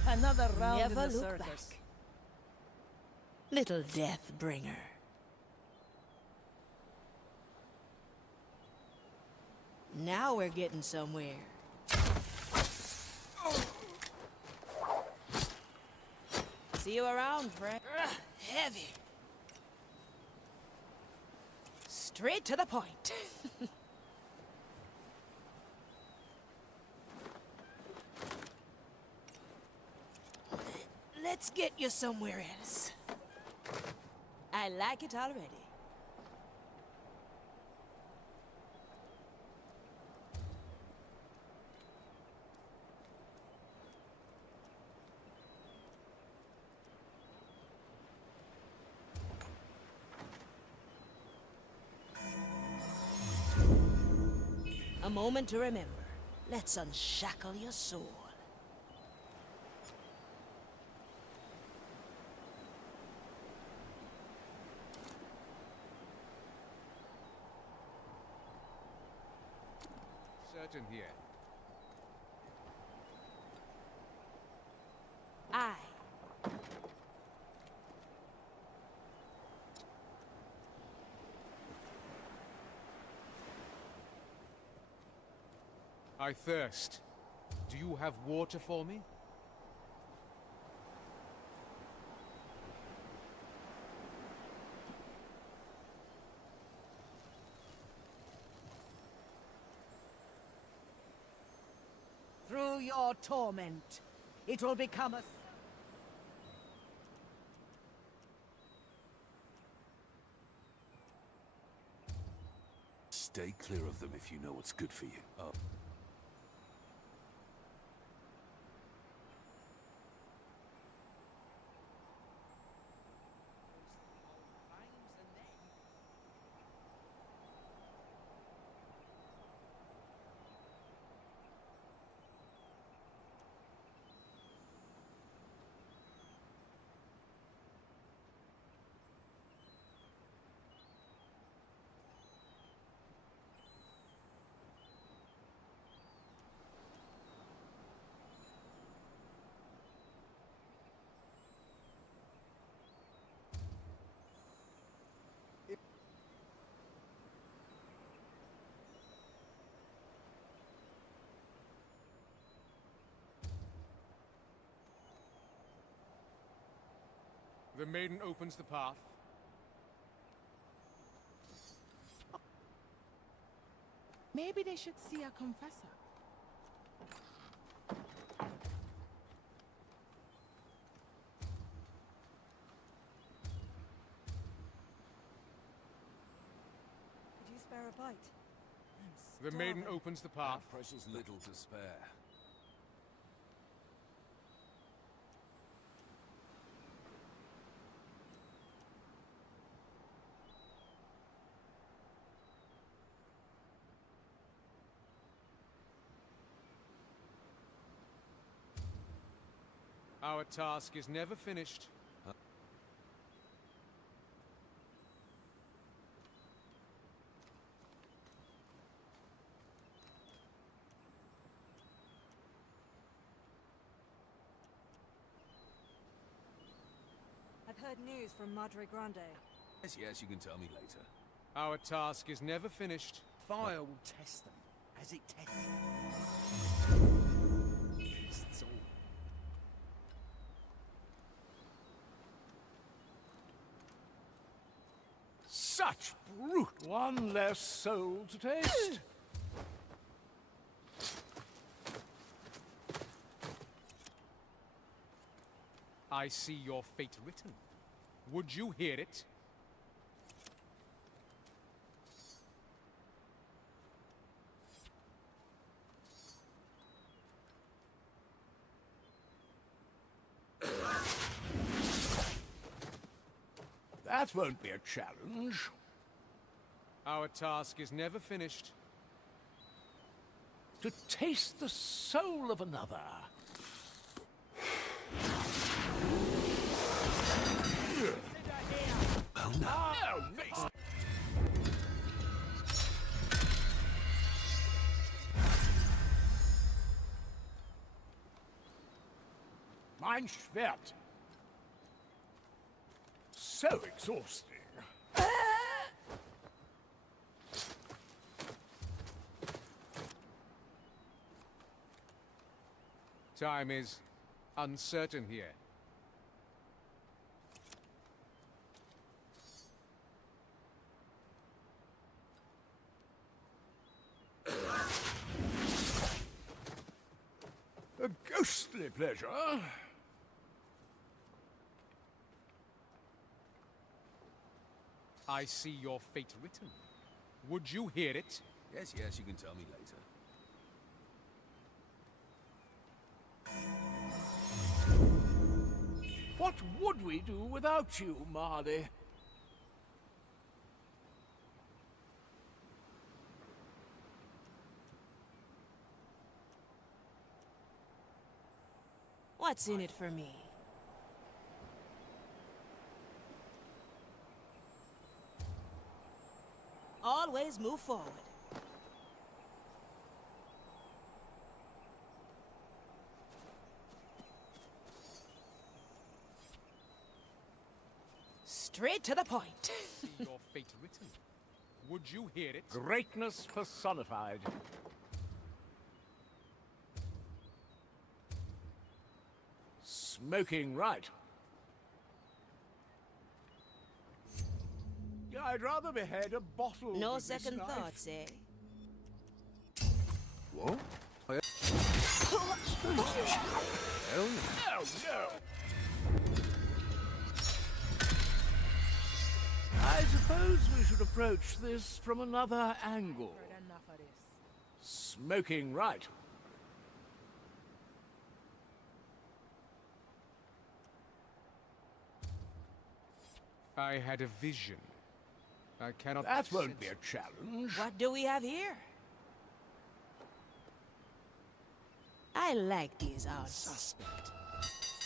Another round Never in the look circus. back. Little death bringer. Now we're getting somewhere. See you around, friend. Heavy. Straight to the point. Let's get you somewhere else. I like it already. A moment to remember. Let's unshackle your soul. Certain here. Aye. I thirst. Do you have water for me? Through your torment, it will become a... Stay clear of them if you know what's good for you. Oh. The maiden opens the path. Maybe they should see a confessor. Could you spare a bite? The maiden opens the path. Precious little to spare. Our task is never finished. I've heard news from Madre Grande. Yes, yes, you can tell me later. Our task is never finished. Fire will test them, as it tests all. Such brute! One less soul to taste. I see your fate written. Would you hear it? That won't be a challenge. Our task is never finished. To taste the soul of another. Well, now. No, face. Mein Schwert. So exhausting. Time is uncertain here. A ghostly pleasure. I see your fate written. Would you hear it? Yes, yes, you can tell me later. What would we do without you, Marley? What's in it for me? Always move forward. Straight to the point. See your fate written. Would you hear it? Greatness personified. Smoking right. I'd rather behead a bottle. No with this second knife. thoughts, eh? What? Oh no! I suppose we should approach this from another angle. Heard enough of this. Smoking right. I had a vision. I cannot. That accept- won't be a challenge. What do we have here? I like these odds. Suspect.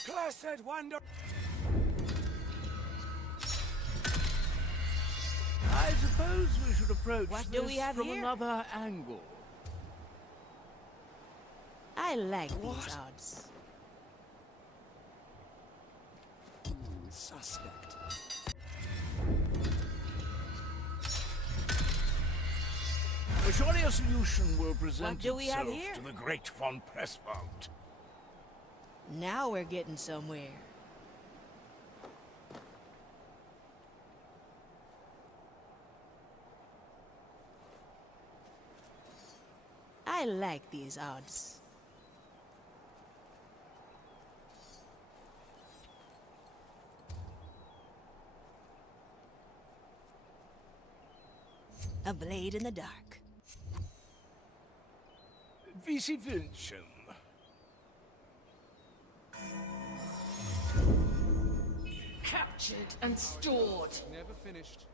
Cursed wonder. I suppose we should approach What this do we have from here? another angle. I like these odds. Suspect. Surely a solution will present What do we have itself here? to the great von Presswald. Now we're getting somewhere. I like these odds. A blade in the dark. Wie Sie wünschen. Captured and stored. Never finished.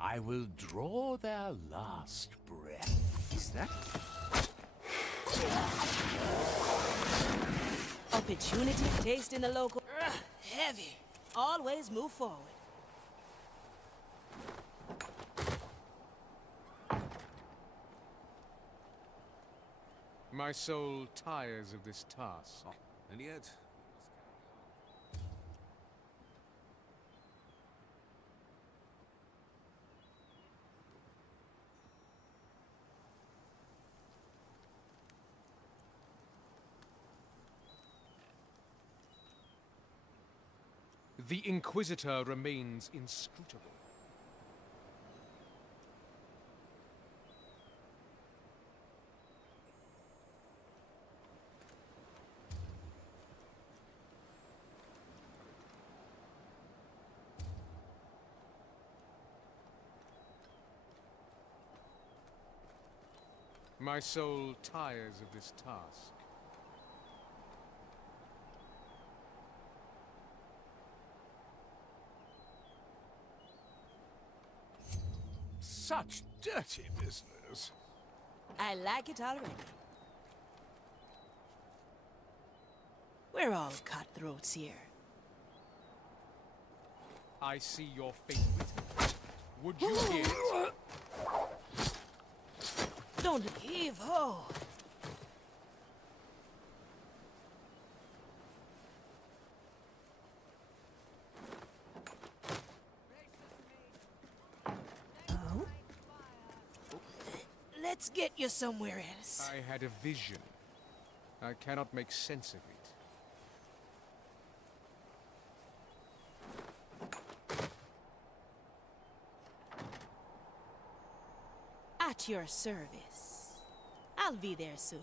I will draw their last breath. Is that? Opportunity, taste in the local. Heavy. Always move forward. My soul tires of this task. And yet, The Inquisitor remains inscrutable. My soul tires of this task. Such dirty business. I like it already. We're all cutthroats here. I see your fate written. Would you hear it? Don't heave ho! Oh? Let's get you somewhere else. I had a vision. I cannot make sense of it. At your service. I'll be there soon.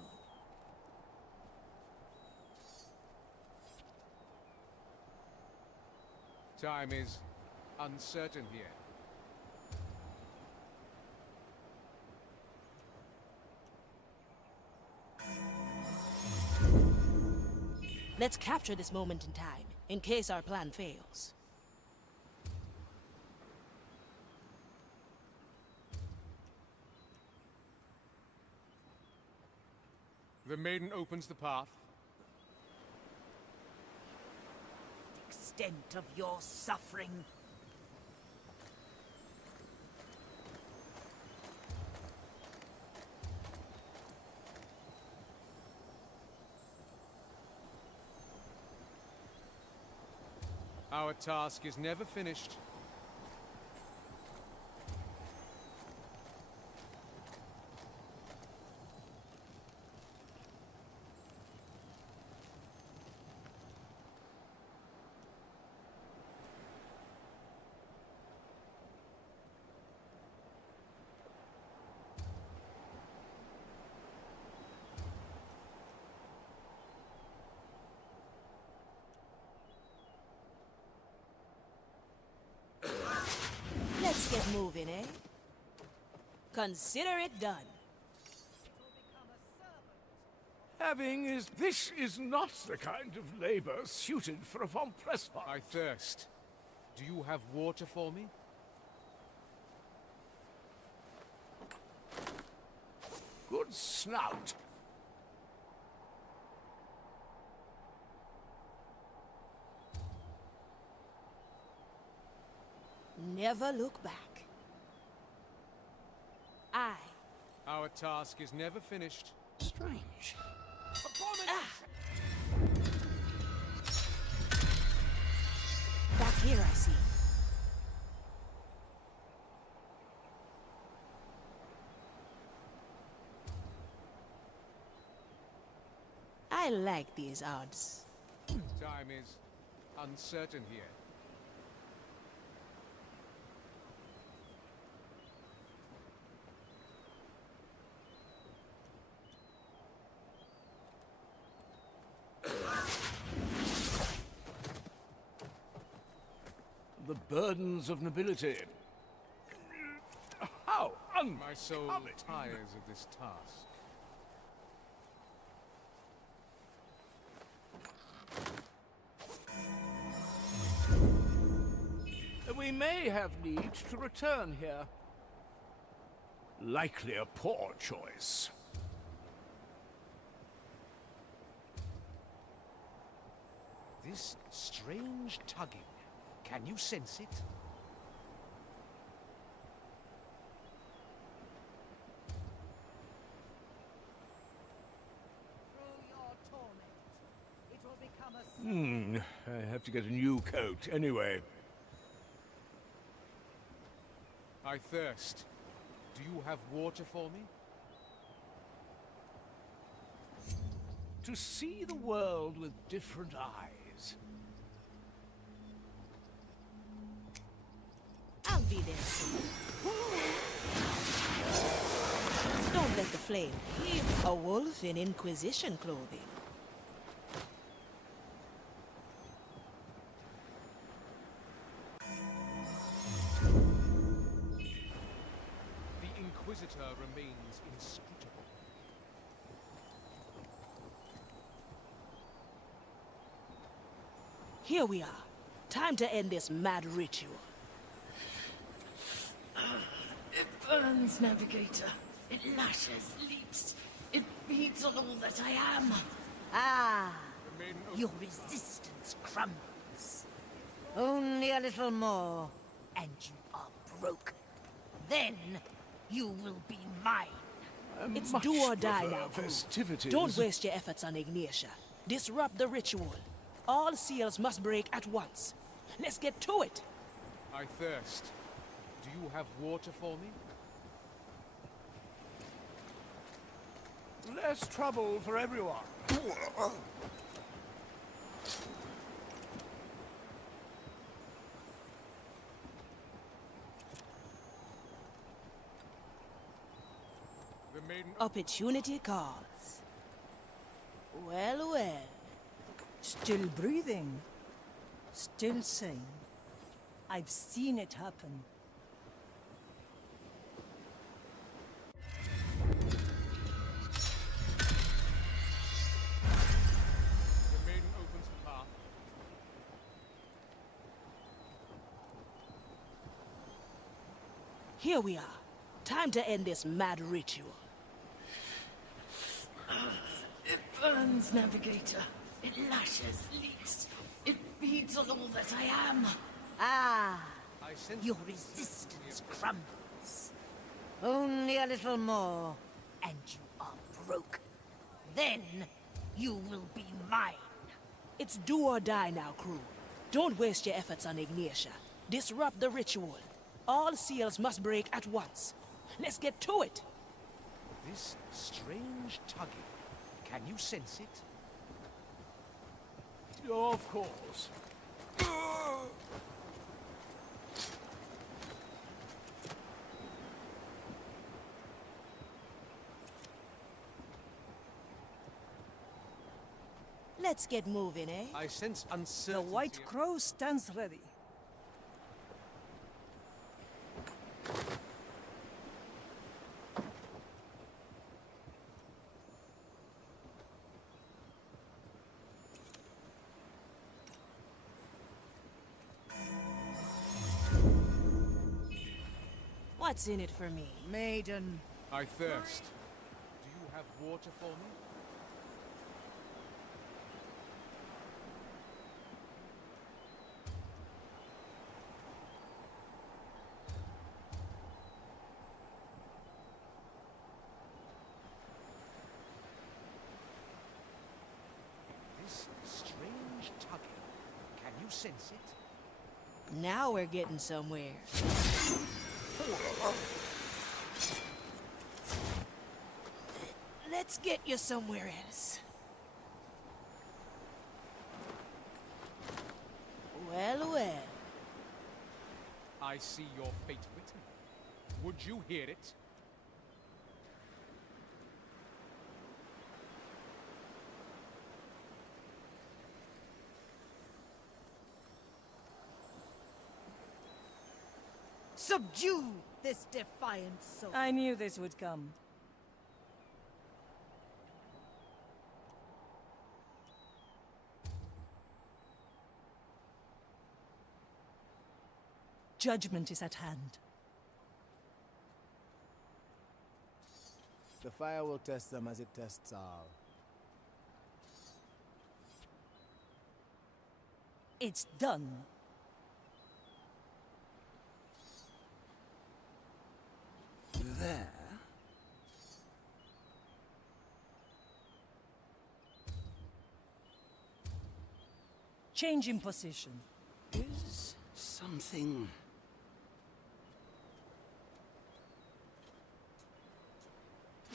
Time is uncertain here. Let's capture this moment in time, in case our plan fails. The maiden opens the path. Extent of your suffering. Our task is never finished. Let's get moving, eh? Consider it done. This is not the kind of labor suited for a von Pressfahrt. I thirst. Do you have water for me? Good snout. Never look back. Our task is never finished. Strange. Back here, I see. I like these odds. Time is uncertain here. The burdens of nobility. How my soul tires of this task. We may have need to return here. Likely a poor choice. This strange tugging. Can you sense it? I have to get a new coat anyway. I thirst. Do you have water for me? To see the world with different eyes. I'll be there soon. Don't let the flame heave a wolf in Inquisition clothing. The Inquisitor remains inscrutable. Here we are. Time to end this mad ritual. It burns, Navigator. It lashes, leaps. It feeds on all that I am. Ah, your resistance crumbles. Only a little more, and you are broken. Then you will be mine. It's do or die now, crew. Festivities. Don't waste your efforts on Ignatia. Disrupt the ritual. All seals must break at once. Let's get to it. I thirst. Do you have water for me? Less trouble for everyone. The maiden Opportunity calls. Well, well. Still breathing. Still sane. I've seen it happen. The maiden opens the path. Here we are. Time to end this mad ritual. It burns, Navigator. It lashes, leaps. It feeds on all that I am. Ah, I sense your resistance crumbles. Only a little more, and you are broken. Then you will be mine. It's do or die now, crew. Don't waste your efforts on Ignatia. Disrupt the ritual. All seals must break at once. Let's get to it. This strange tugging. Can you sense it? Of course. Let's get moving, eh? I sense The uncertainty. White Crow stands ready. What's in it for me? Maiden, I thirst. Do you have water for me? This strange tugging. Can you sense it? Now we're getting somewhere. Let's get you somewhere else. Well, well. I see your fate written. Would you hear it? subdue this defiant soul. I knew this would come. Judgment is at hand. The fire will test them as it tests all. It's done. There. Change in position. Is something...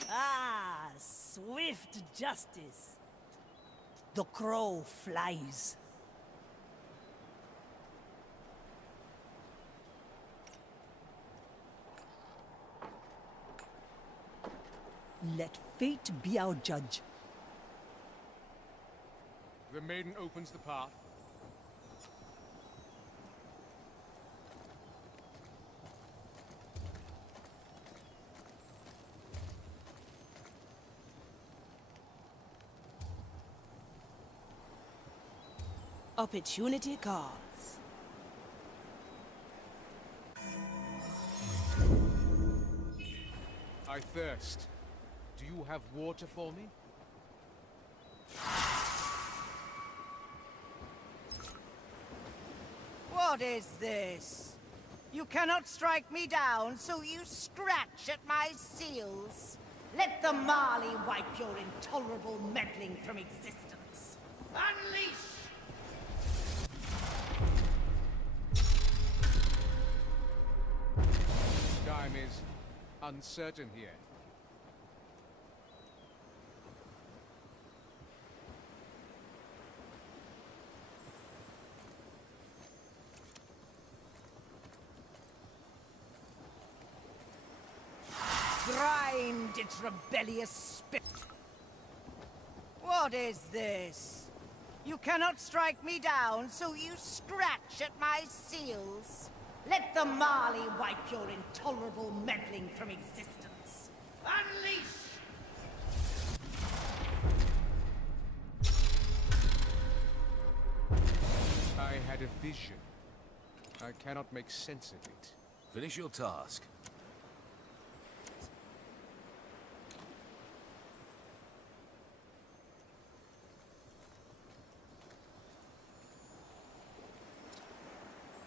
Ah, swift justice. The crow flies. Let fate be our judge. The maiden opens the path. Opportunity calls. I thirst. Do you have water for me? What is this? You cannot strike me down, so you scratch at my seals. Let the Mali wipe your intolerable meddling from existence. Unleash! Time is uncertain here. Grind its rebellious spirit. What is this? You cannot strike me down, so you scratch at my seals. Let the Mali wipe your intolerable meddling from existence. Unleash! I had a vision. I cannot make sense of it. Finish your task.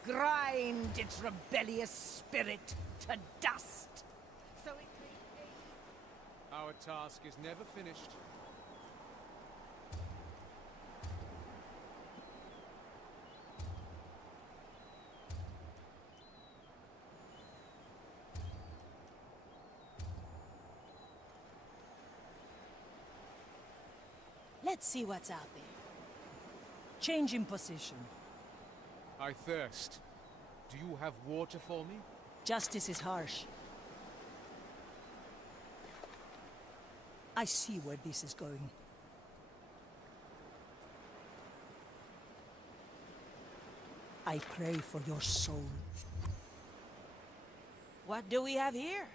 Grind its rebellious spirit to dust. So it may... Our task is never finished. Let's see what's out there. Change in position. I thirst. Do you have water for me? Justice is harsh. I see where this is going. I pray for your soul. What do we have here?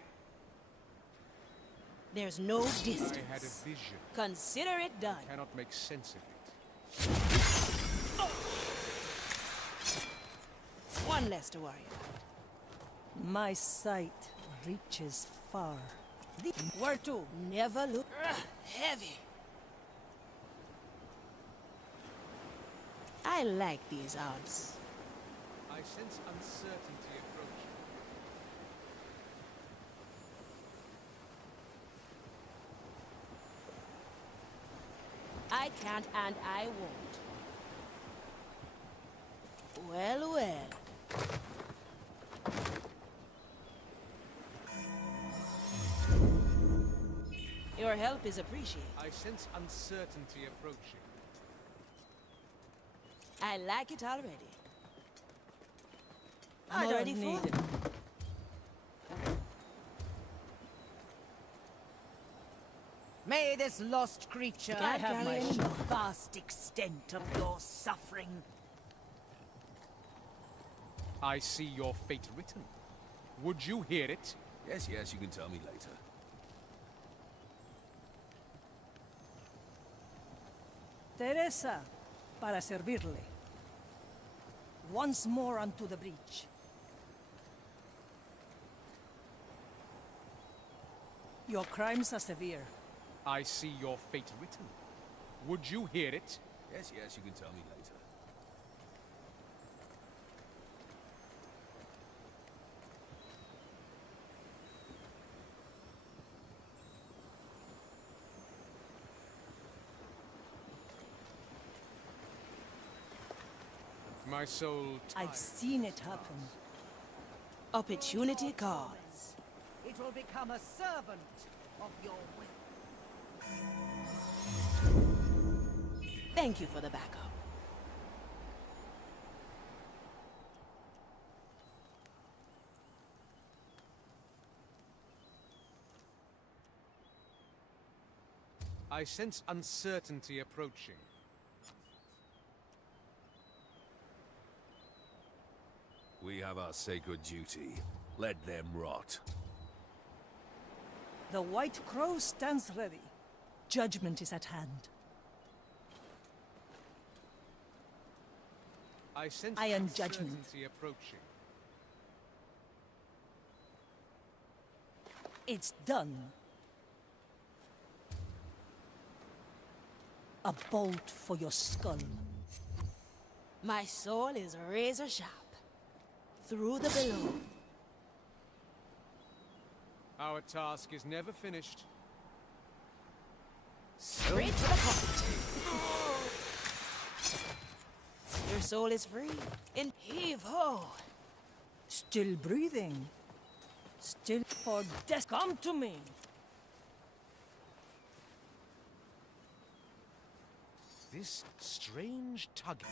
There's no distance. I had a vision. Consider it done. I cannot make sense of it. One less to worry about. My sight reaches far. Where to? Never look heavy. I like these odds. I sense uncertainty approaching. I can't and I won't. Well, well. Your help is appreciated. I sense uncertainty approaching. I like it already. I I'm don't already need full. it. May this lost creature I have my carry the shot. vast extent of your suffering. I see your fate written. Would you hear it? Yes, yes, you can tell me later. Teresa, para servirle. Once more unto the breach. Your crimes are severe. I see your fate written. Would you hear it? Yes, yes, you can tell me later. My soul I've seen it happen. Opportunity calls. It will become a servant of your will. Thank you for the backup. I sense uncertainty approaching. We have our sacred duty. Let them rot. The White Crow stands ready. Judgment is at hand. I sense Iron judgment. uncertainty approaching. It's done. A bolt for your skull. My soul is razor sharp. Through the below. Our task is never finished. Straight to the point. Your soul is free. In heave-ho. Still breathing. Still for death. Come to me. This strange tugging.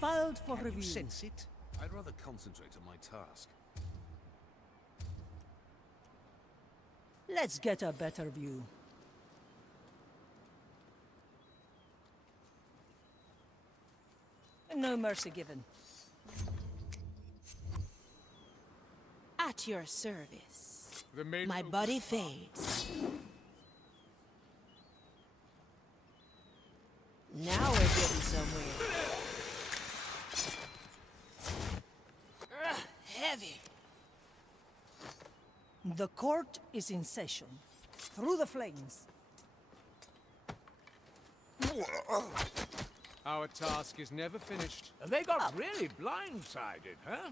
Filed for You review. sense it? I'd rather concentrate on my task. Let's get a better view. No mercy given. At your service. The main My body fades. Now we're getting somewhere. Heavy. The court is in session. Through the flames. Our task is never finished. They got really blindsided, huh?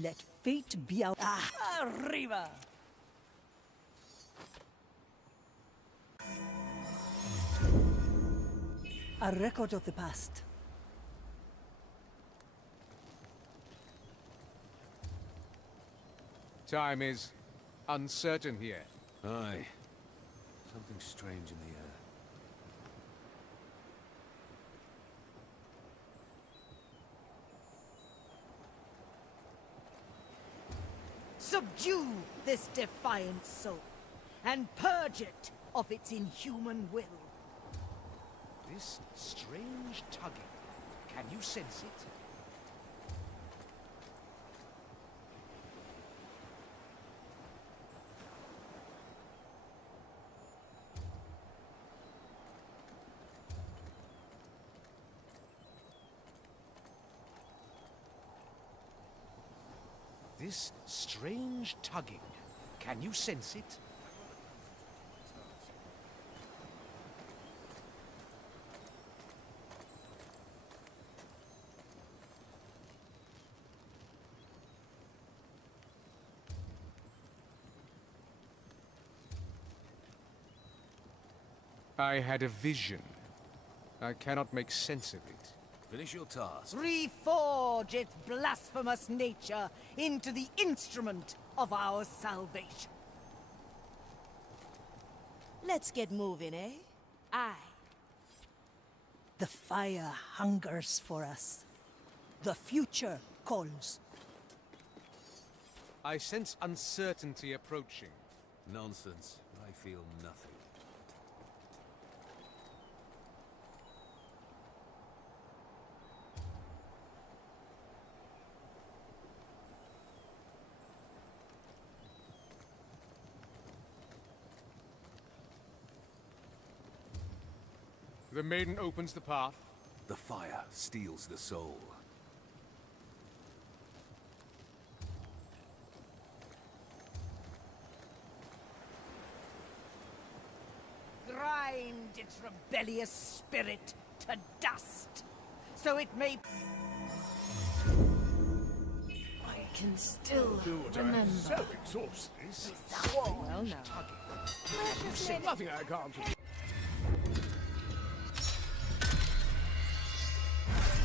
Let fate be our... Arriba! A record of the past. Time is uncertain here. Aye. Something strange in the air. Subdue this defiant soul, and purge it of its inhuman will. This strange tugging. Can you sense it? This strange tugging. Can you sense it? I had a vision. I cannot make sense of it. Finish your task. Reforge its blasphemous nature into the instrument of our salvation. Let's get moving, eh? Aye. The fire hungers for us. The future calls. I sense uncertainty approaching. Nonsense. I feel nothing. The maiden opens the path. The fire steals the soul. Grind its rebellious spirit to dust, so it may... I can still Dude, remember. I'm so exhausted. Well, no. Nothing I can't do.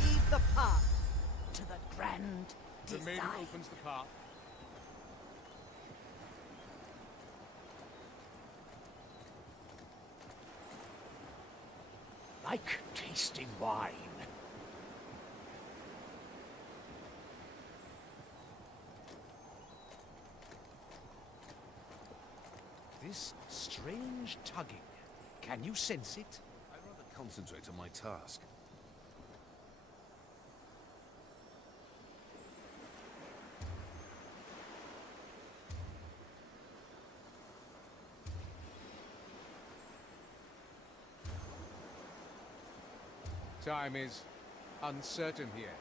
Leave the path to the grand The maiden design. opens the path. Like tasting wine. This strange tugging. Can you sense it? I'd rather concentrate on my task. Time is uncertain here.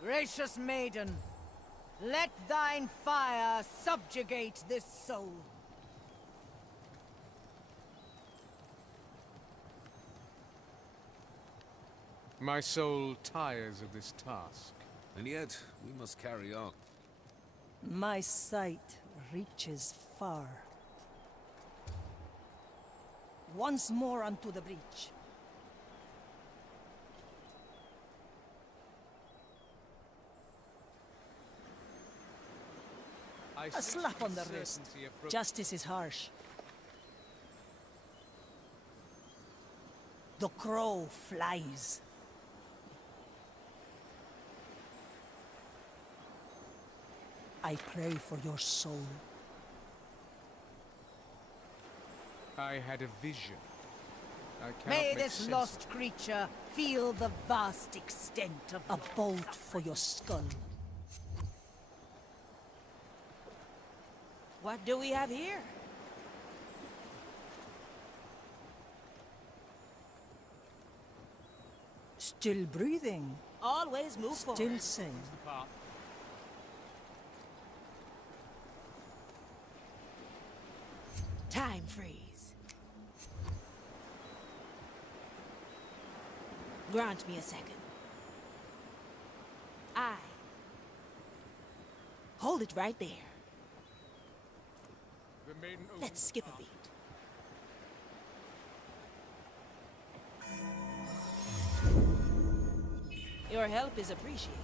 Gracious maiden, let thine fire subjugate this soul. My soul tires of this task. And yet, we must carry on. My sight reaches far. Once more unto the breach. A slap on the wrist. Justice is harsh. The crow flies. I pray for your soul. I had a vision. I cannot May make this sense lost creature feel the vast extent of A bolt for your skull. What do we have here? Still breathing. Always move forward. Still sane. Time freeze. Grant me a second. Hold it right there. The maiden Let's skip a beat. Your help is appreciated.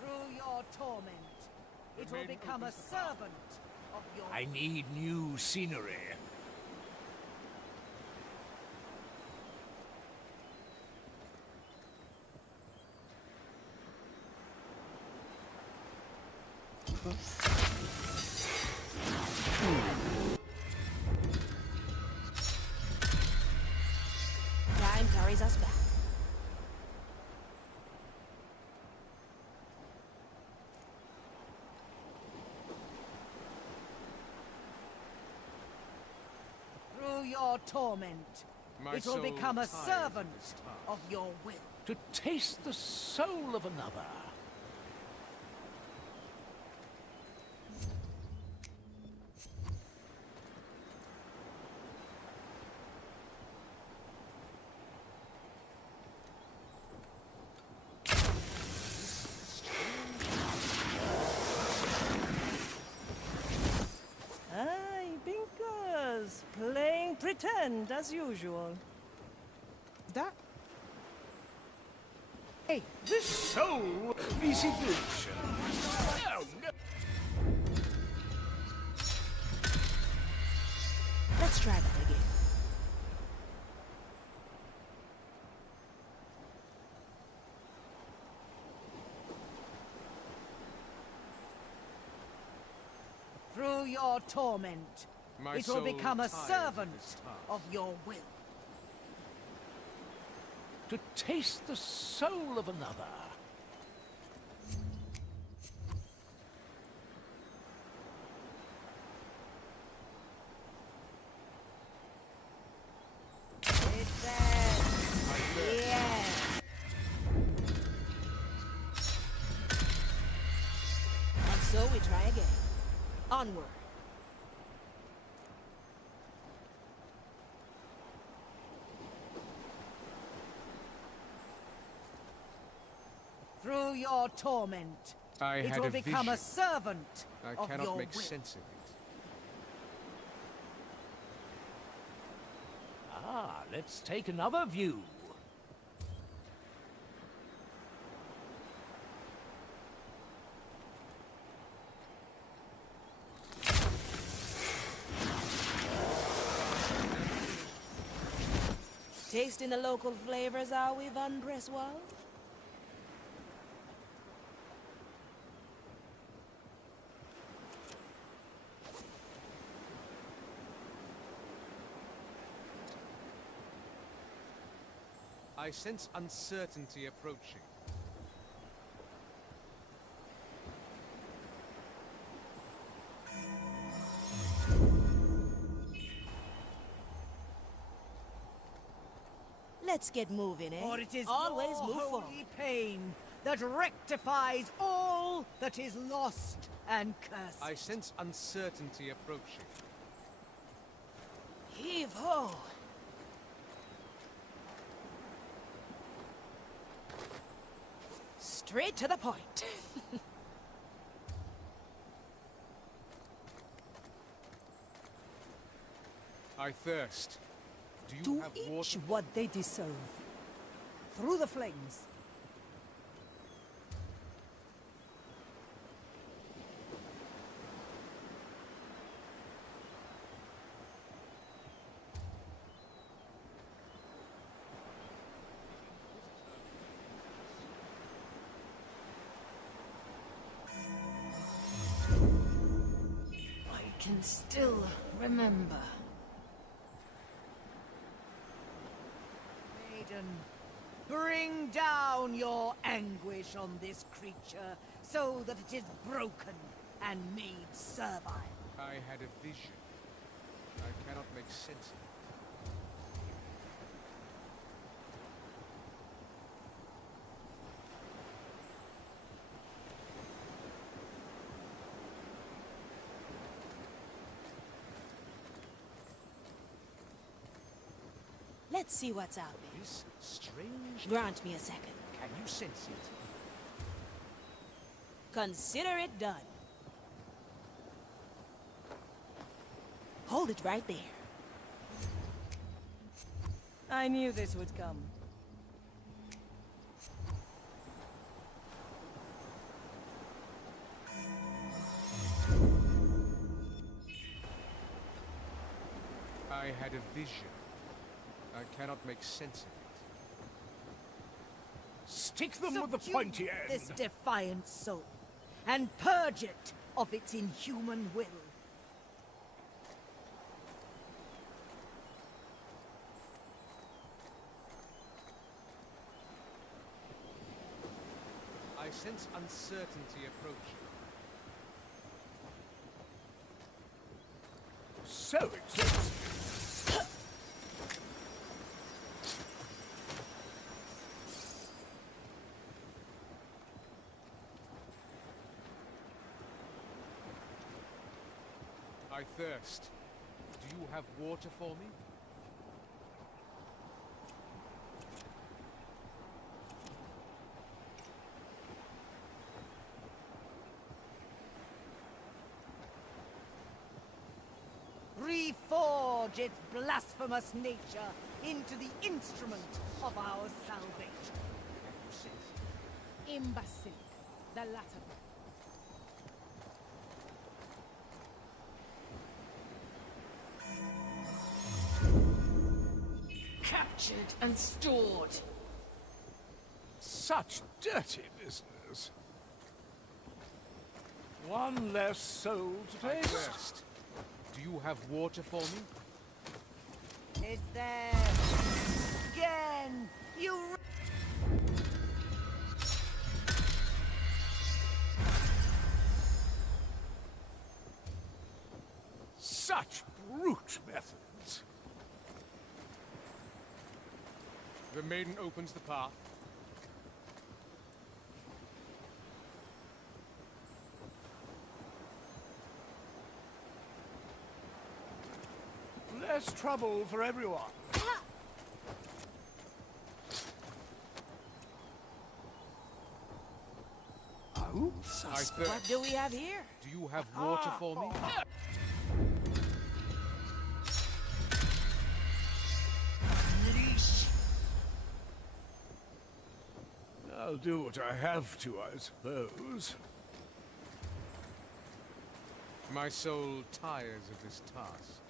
through your torment. It will become a servant of your... I need new scenery. Time carries us back. Through your torment, My it will soul become a tires of servant this task. of your will. To taste the soul of another. Aye, Binkers. Playing pretend as usual. That? Hey, this soul visitation. No, no. Let's try that again. Through your torment, My it will soul become a tires of servant this task. of your will. To taste the soul of another. Yes. And so we try again. Onward. Through your torment, I it had will a become a vision. servant I of cannot your make will. sense of it. Ah, let's take another view. Tasting the local flavors, are we, Van Breswell? I sense uncertainty approaching. Let's get moving, eh? For it is always your move holy forward. pain that rectifies all that is lost and cursed. I sense uncertainty approaching. Heave ho! Straight to the point. I thirst. Do you To have each water? what they deserve. Through the flames. I can still remember. Maiden, bring down your anguish on this creature so that it is broken and made servile. I had a vision. I cannot make sense of it. Let's see what's out there. This strange... Grant me a second. Can you sense it? Consider it done. Hold it right there. I knew this would come. I had a vision. I cannot make sense of it. Stick them with the Subdue pointy end. this defiant soul and purge it of its inhuman will. I sense uncertainty approaching. So exhausting. I thirst. Do you have water for me? Reforge its blasphemous nature into the instrument of our salvation. Imbecile. The latter. Captured and stored. Such dirty business. One less soul to I taste. thirst. Do you have water for me? Is there... Again, you... Such brute methods. The maiden opens the path. Less trouble for everyone. Oh, I thirst. What do we have here? Do you have water for me? I'll do what I have to, I suppose. My soul tires of this task.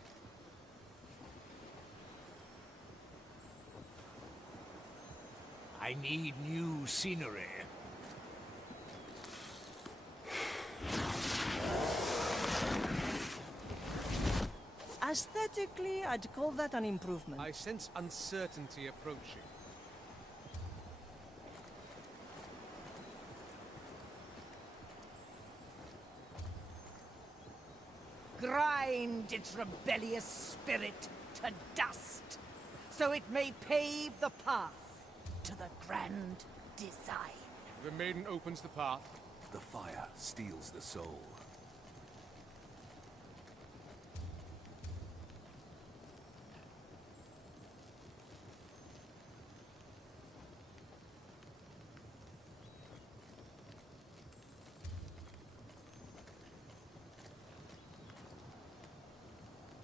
I need new scenery. Aesthetically, I'd call that an improvement. I sense uncertainty approaching. grind its rebellious spirit to dust, so it may pave the path to the grand design. The maiden opens the path. The fire steals the soul.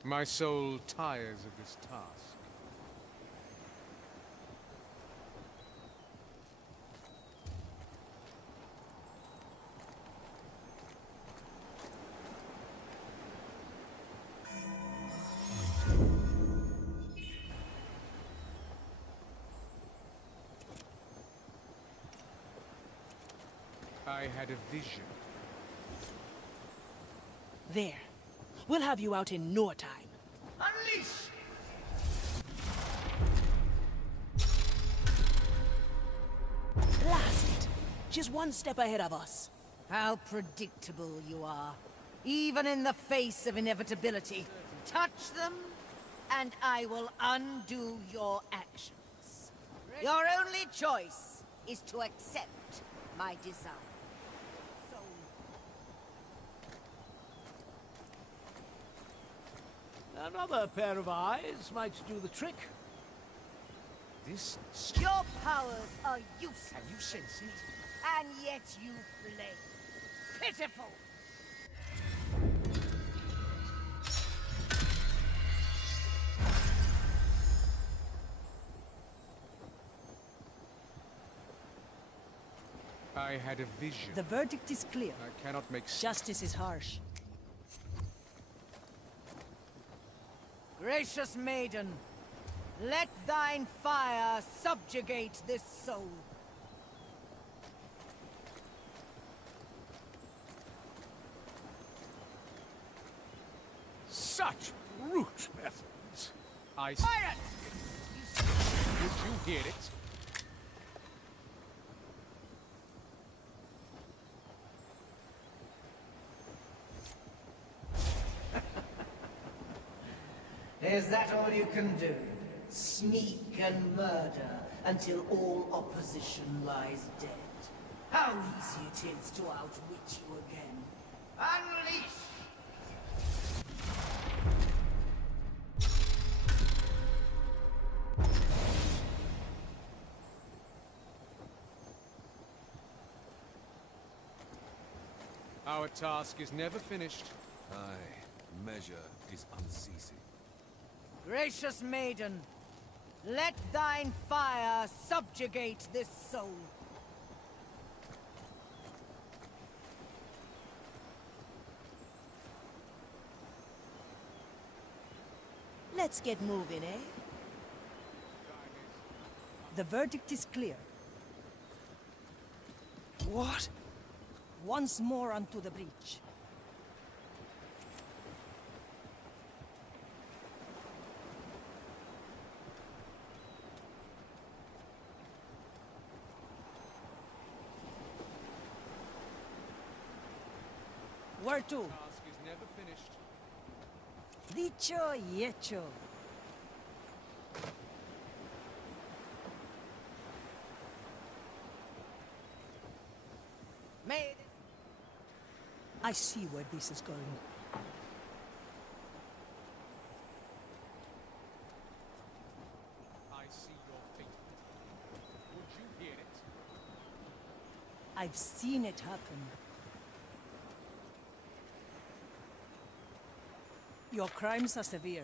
My soul tires of this task. I had a vision. There. We'll have you out in no time. Unleash! Blast it! She's one step ahead of us. How predictable you are. Even in the face of inevitability. Touch them, and I will undo your actions. Your only choice is to accept my design. Another pair of eyes might do the trick. This... Your powers are useless. Can you sense it? And yet you flame. Pitiful! I had a vision. The verdict is clear. I cannot make Justice is harsh. Gracious maiden, let thine fire subjugate this soul. Such brute methods. I... Fire! Did you hear it? Is that all you can do? Sneak and murder until all opposition lies dead. How easy it is to outwit you again. Unleash! Our task is never finished. Aye, measure is unceasing. Gracious maiden, let thine fire subjugate this soul. Let's get moving, eh? The verdict is clear. What? Once more onto the breach. Where to? Task is never finished. Dicho y hecho. May I see where this is going. I see your fate. Would you hear it? I've seen it happen. Your crimes are severe.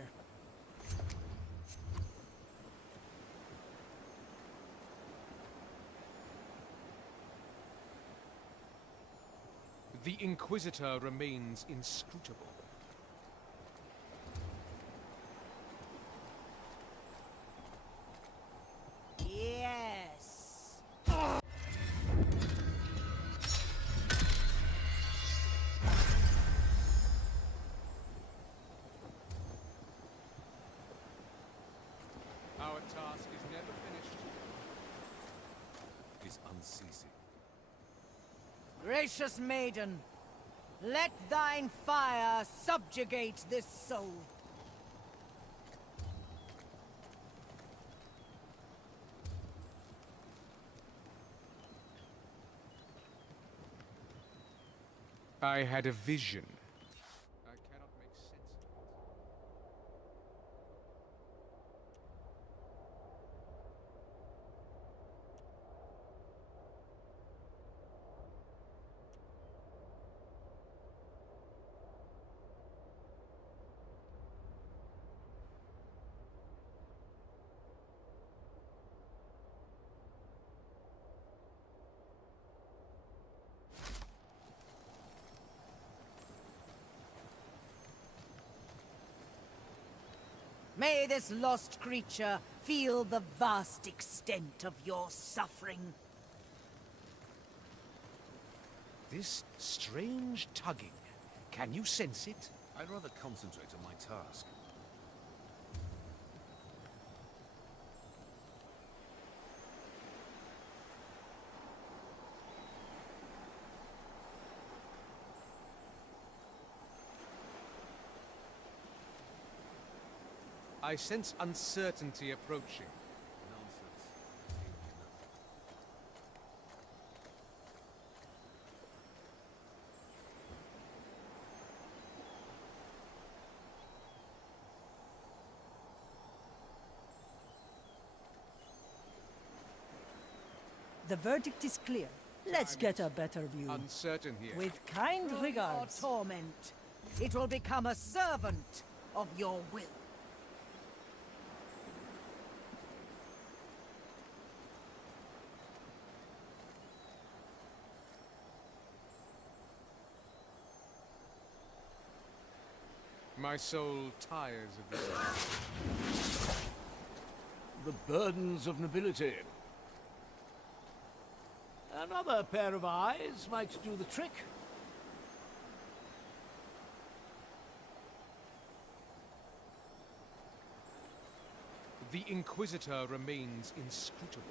The Inquisitor remains inscrutable. Yes. Our task is never finished. Is unceasing. Gracious maiden, Let thine fire subjugate this soul. I had a vision. I cannot make sense of it. May this lost creature feel the vast extent of your suffering. This strange tugging. Can you sense it? I'd rather concentrate on my task. I sense uncertainty approaching. Nonsense. The verdict is clear. Let's get a better view. Uncertain here. With kind Through regards. your torment, it will become a servant of your will. My soul tires of this. The burdens of nobility. Another pair of eyes might do the trick. The Inquisitor remains inscrutable.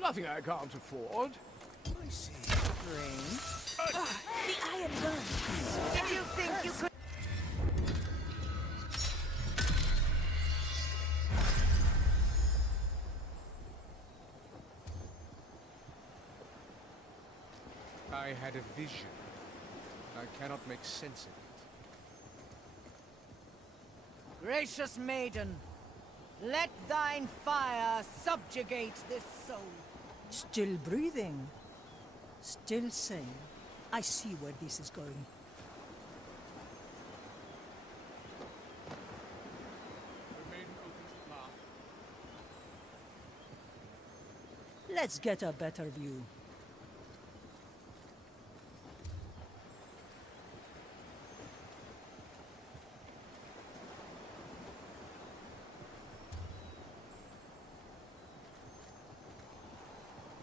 Nothing I can't afford. I see. Strange. The iron burns. Did you think you could... I had a vision. I cannot make sense of it. Gracious maiden, let thine fire subjugate this soul. Still breathing. Still sane. I see where this is going. The maiden opens the path. Let's get a better view.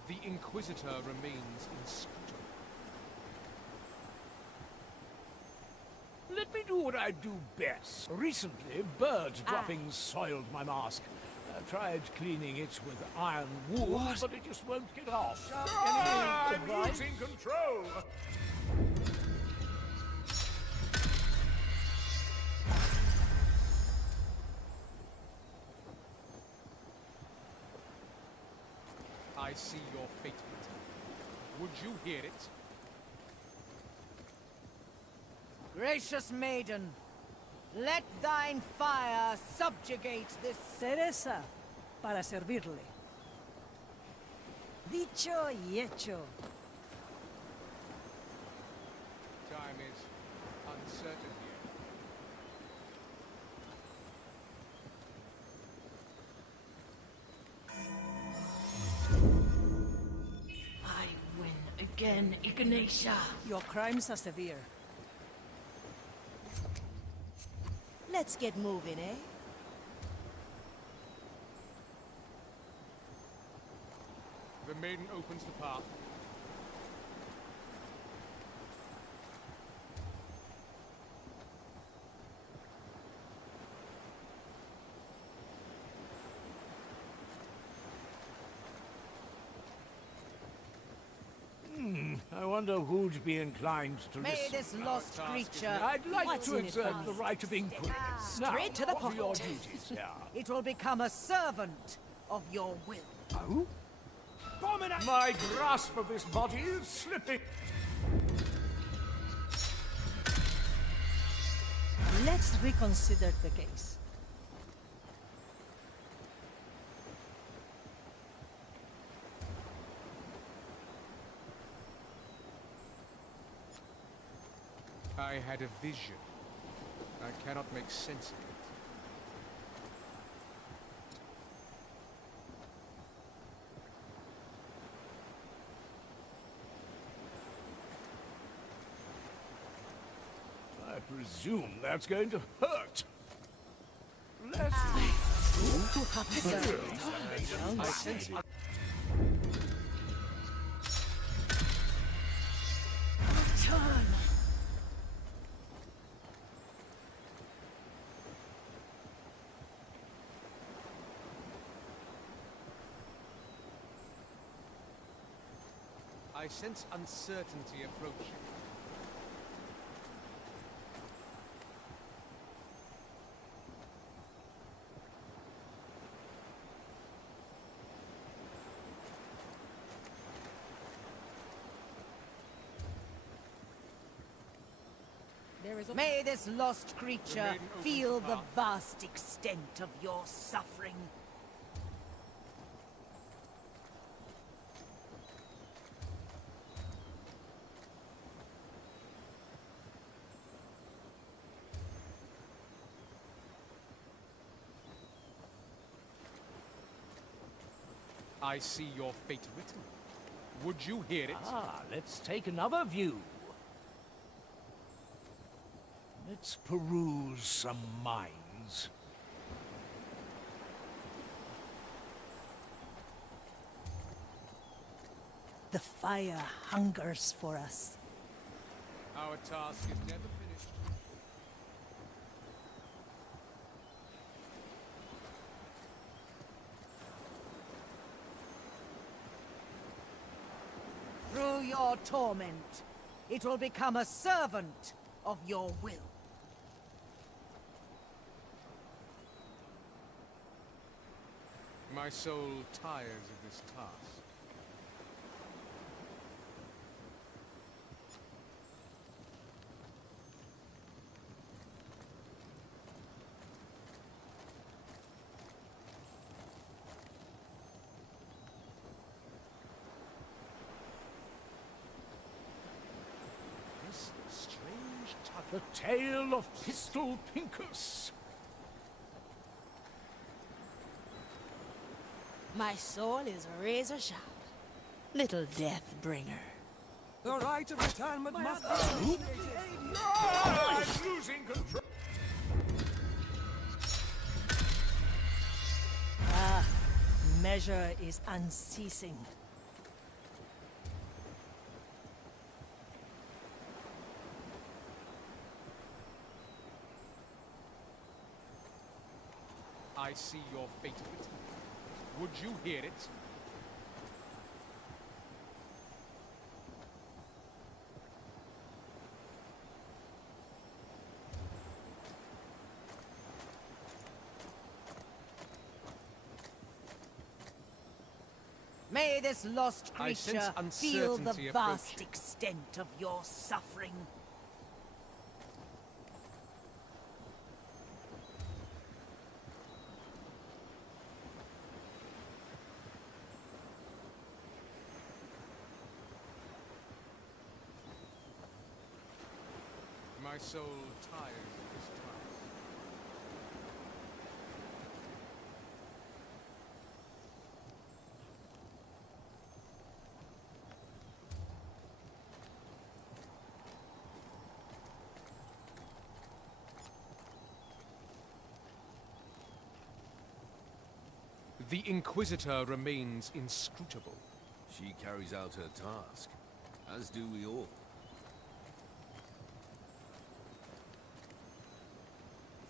The Inquisitor remains inscrutable. Let me do what I do best. Recently, bird droppings soiled my mask. I tried cleaning it with iron wool, but it just won't get off. I'm losing control! I see your fate. Would you hear it? Gracious maiden, let thine fire subjugate this... Teresa, para servirle. Dicho y hecho. Time is uncertain here. I win again, Ignatia. Your crimes are severe. Let's get moving, eh? The maiden opens the path. wonder who'd be inclined to May listen. this lost creature... I'd like What's to in it exert for the us? right of inquiry. Now, Straight to the what are your point. duties here? It will become a servant of your will. Oh? My grasp of this body is slipping. Let's reconsider the case. I had a vision. I cannot make sense of it. I presume that's going to hurt. Let's I sense Turn. I sense uncertainty approaching. May this lost creature feel the vast extent of your suffering. I see your fate written. Would you hear it? Ah, let's take another view. Let's peruse some minds. The fire hungers for us. Our task is never finished. Through your torment, it will become a servant of your will. My soul tires of this task. This strange tug. The tale of Pistol Pincus. My soul is razor sharp. Little death bringer. The right of retirement must be I'm losing control. Measure is unceasing. I see your fate written. Would you hear it? May this lost I sense creature feel the uncertainty vast approaching. extent of your suffering. My soul tires of this task. The Inquisitor remains inscrutable. She carries out her task, as do we all.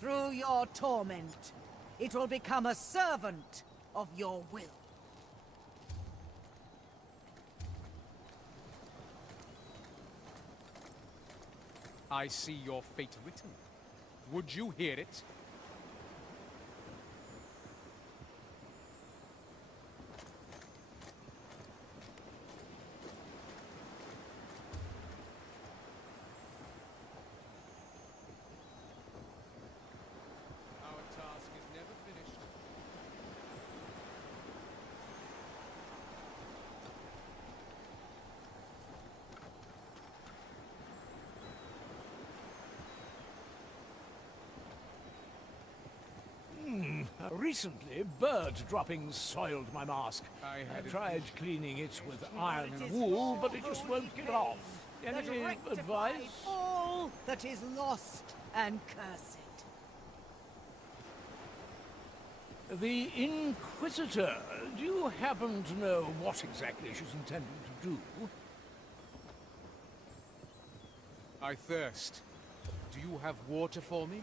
Through your torment, it will become a servant of your will. I see your fate written. Would you hear it? Our task is never finished. Recently, bird droppings soiled my mask. I tried cleaning it with iron and wool, but it just won't get off. Any advice? All that is lost and cursed. The Inquisitor, do you happen to know what exactly she's intending to do? I thirst. Do you have water for me?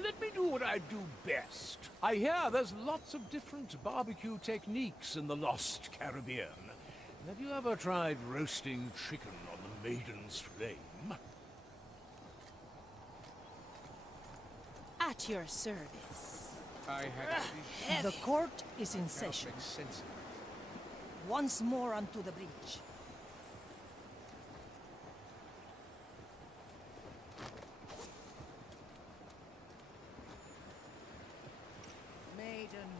Let me do what I do best. I hear there's lots of different barbecue techniques in the Lost Caribbean. Have you ever tried roasting chicken on the Maiden's Flame? At your service. I had The court is in session. make sense of it. Once more onto the breach. Maiden,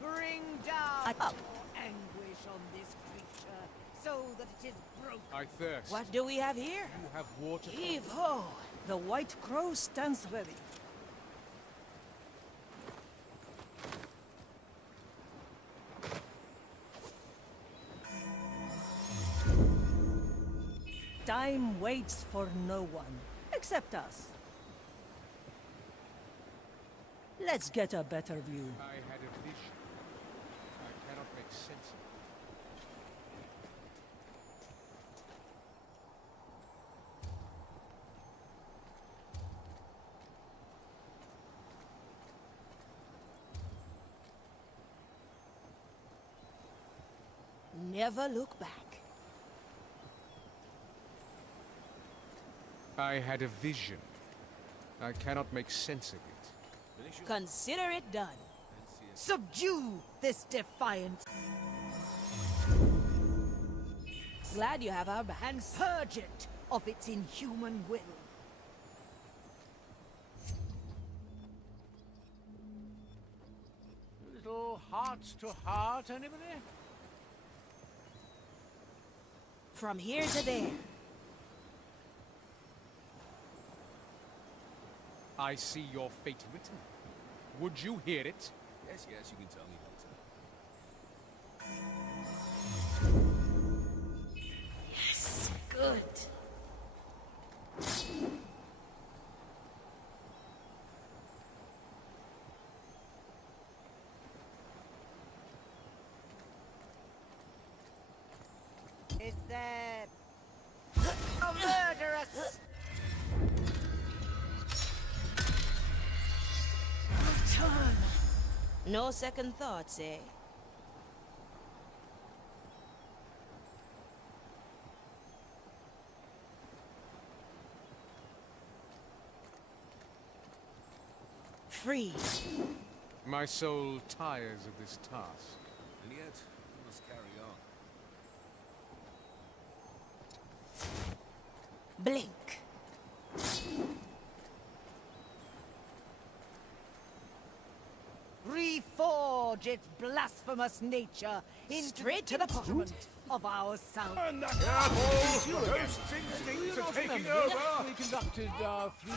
bring down your anguish on this creature, so that it is broken. I thirst. What do we have here? You have water for me? Heave ho! The White Crow stands ready. Time waits for no one, except us. Let's get a better view. I had a vision. I cannot make sense of Never look back. it. I had a vision. I cannot make sense of it. Consider it done. Subdue this defiance Glad you have our back. and purge it of its inhuman will. Little heart to heart, anybody? From here to there. I see your fate written. Would you hear it? Yes, yes, you can tell me, Doctor. Yes, good. Is there a murderous? Return. No second thoughts, eh? Free. My soul tires of this task. And yet, we must carry on. Blink. Reforge its blasphemous nature into Straight to the point. instrument of our salvation. Ghosts instincts are taking over! We conducted three...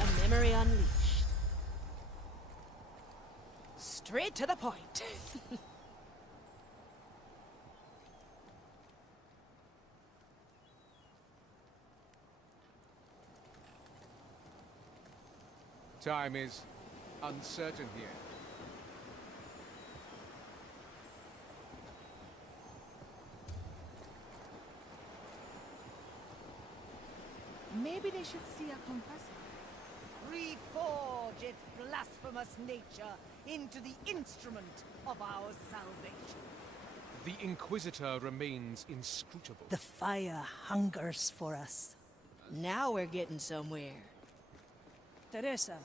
A memory unleashed. Straight to the point. Time is uncertain here. Maybe they should see a confessor. Reforge its blasphemous nature into the instrument of our salvation. The Inquisitor remains inscrutable. The fire hungers for us. Now we're getting somewhere. Teresa,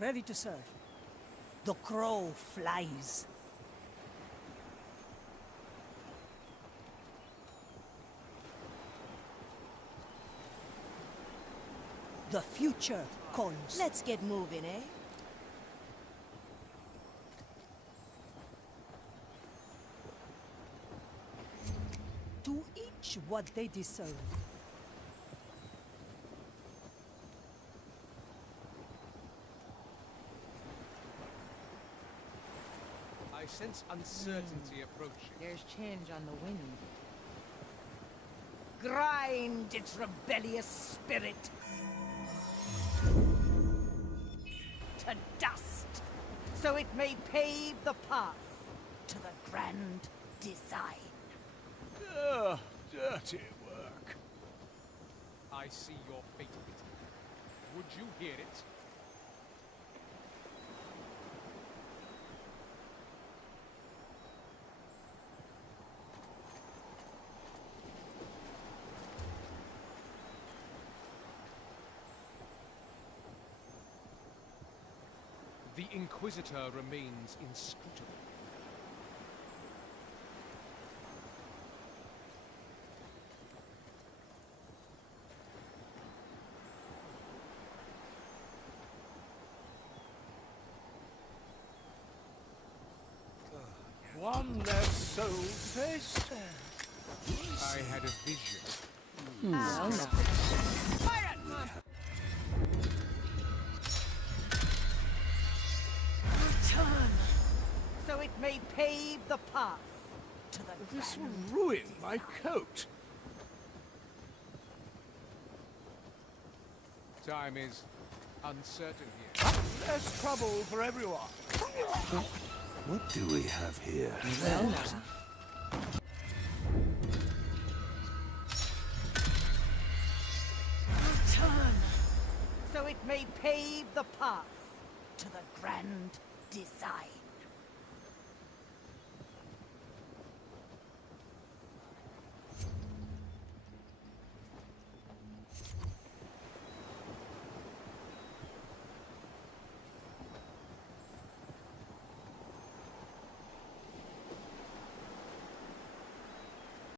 ready to serve. The crow flies. The future calls. Let's get moving, eh? To each what they deserve. I sense uncertainty approaching. There's change on the wind. Grind its rebellious spirit to dust, so it may pave the path to the grand design. Dirty work. I see your fate written. Would you hear it? The Inquisitor remains inscrutable. One less soul faced. I had a vision. Well, now. Return, so it may pave the path to the This grand will ruin my coat. Time is uncertain here. Less trouble for everyone. What do we have here? Well, now. Return, so it may pave the path to the grand design.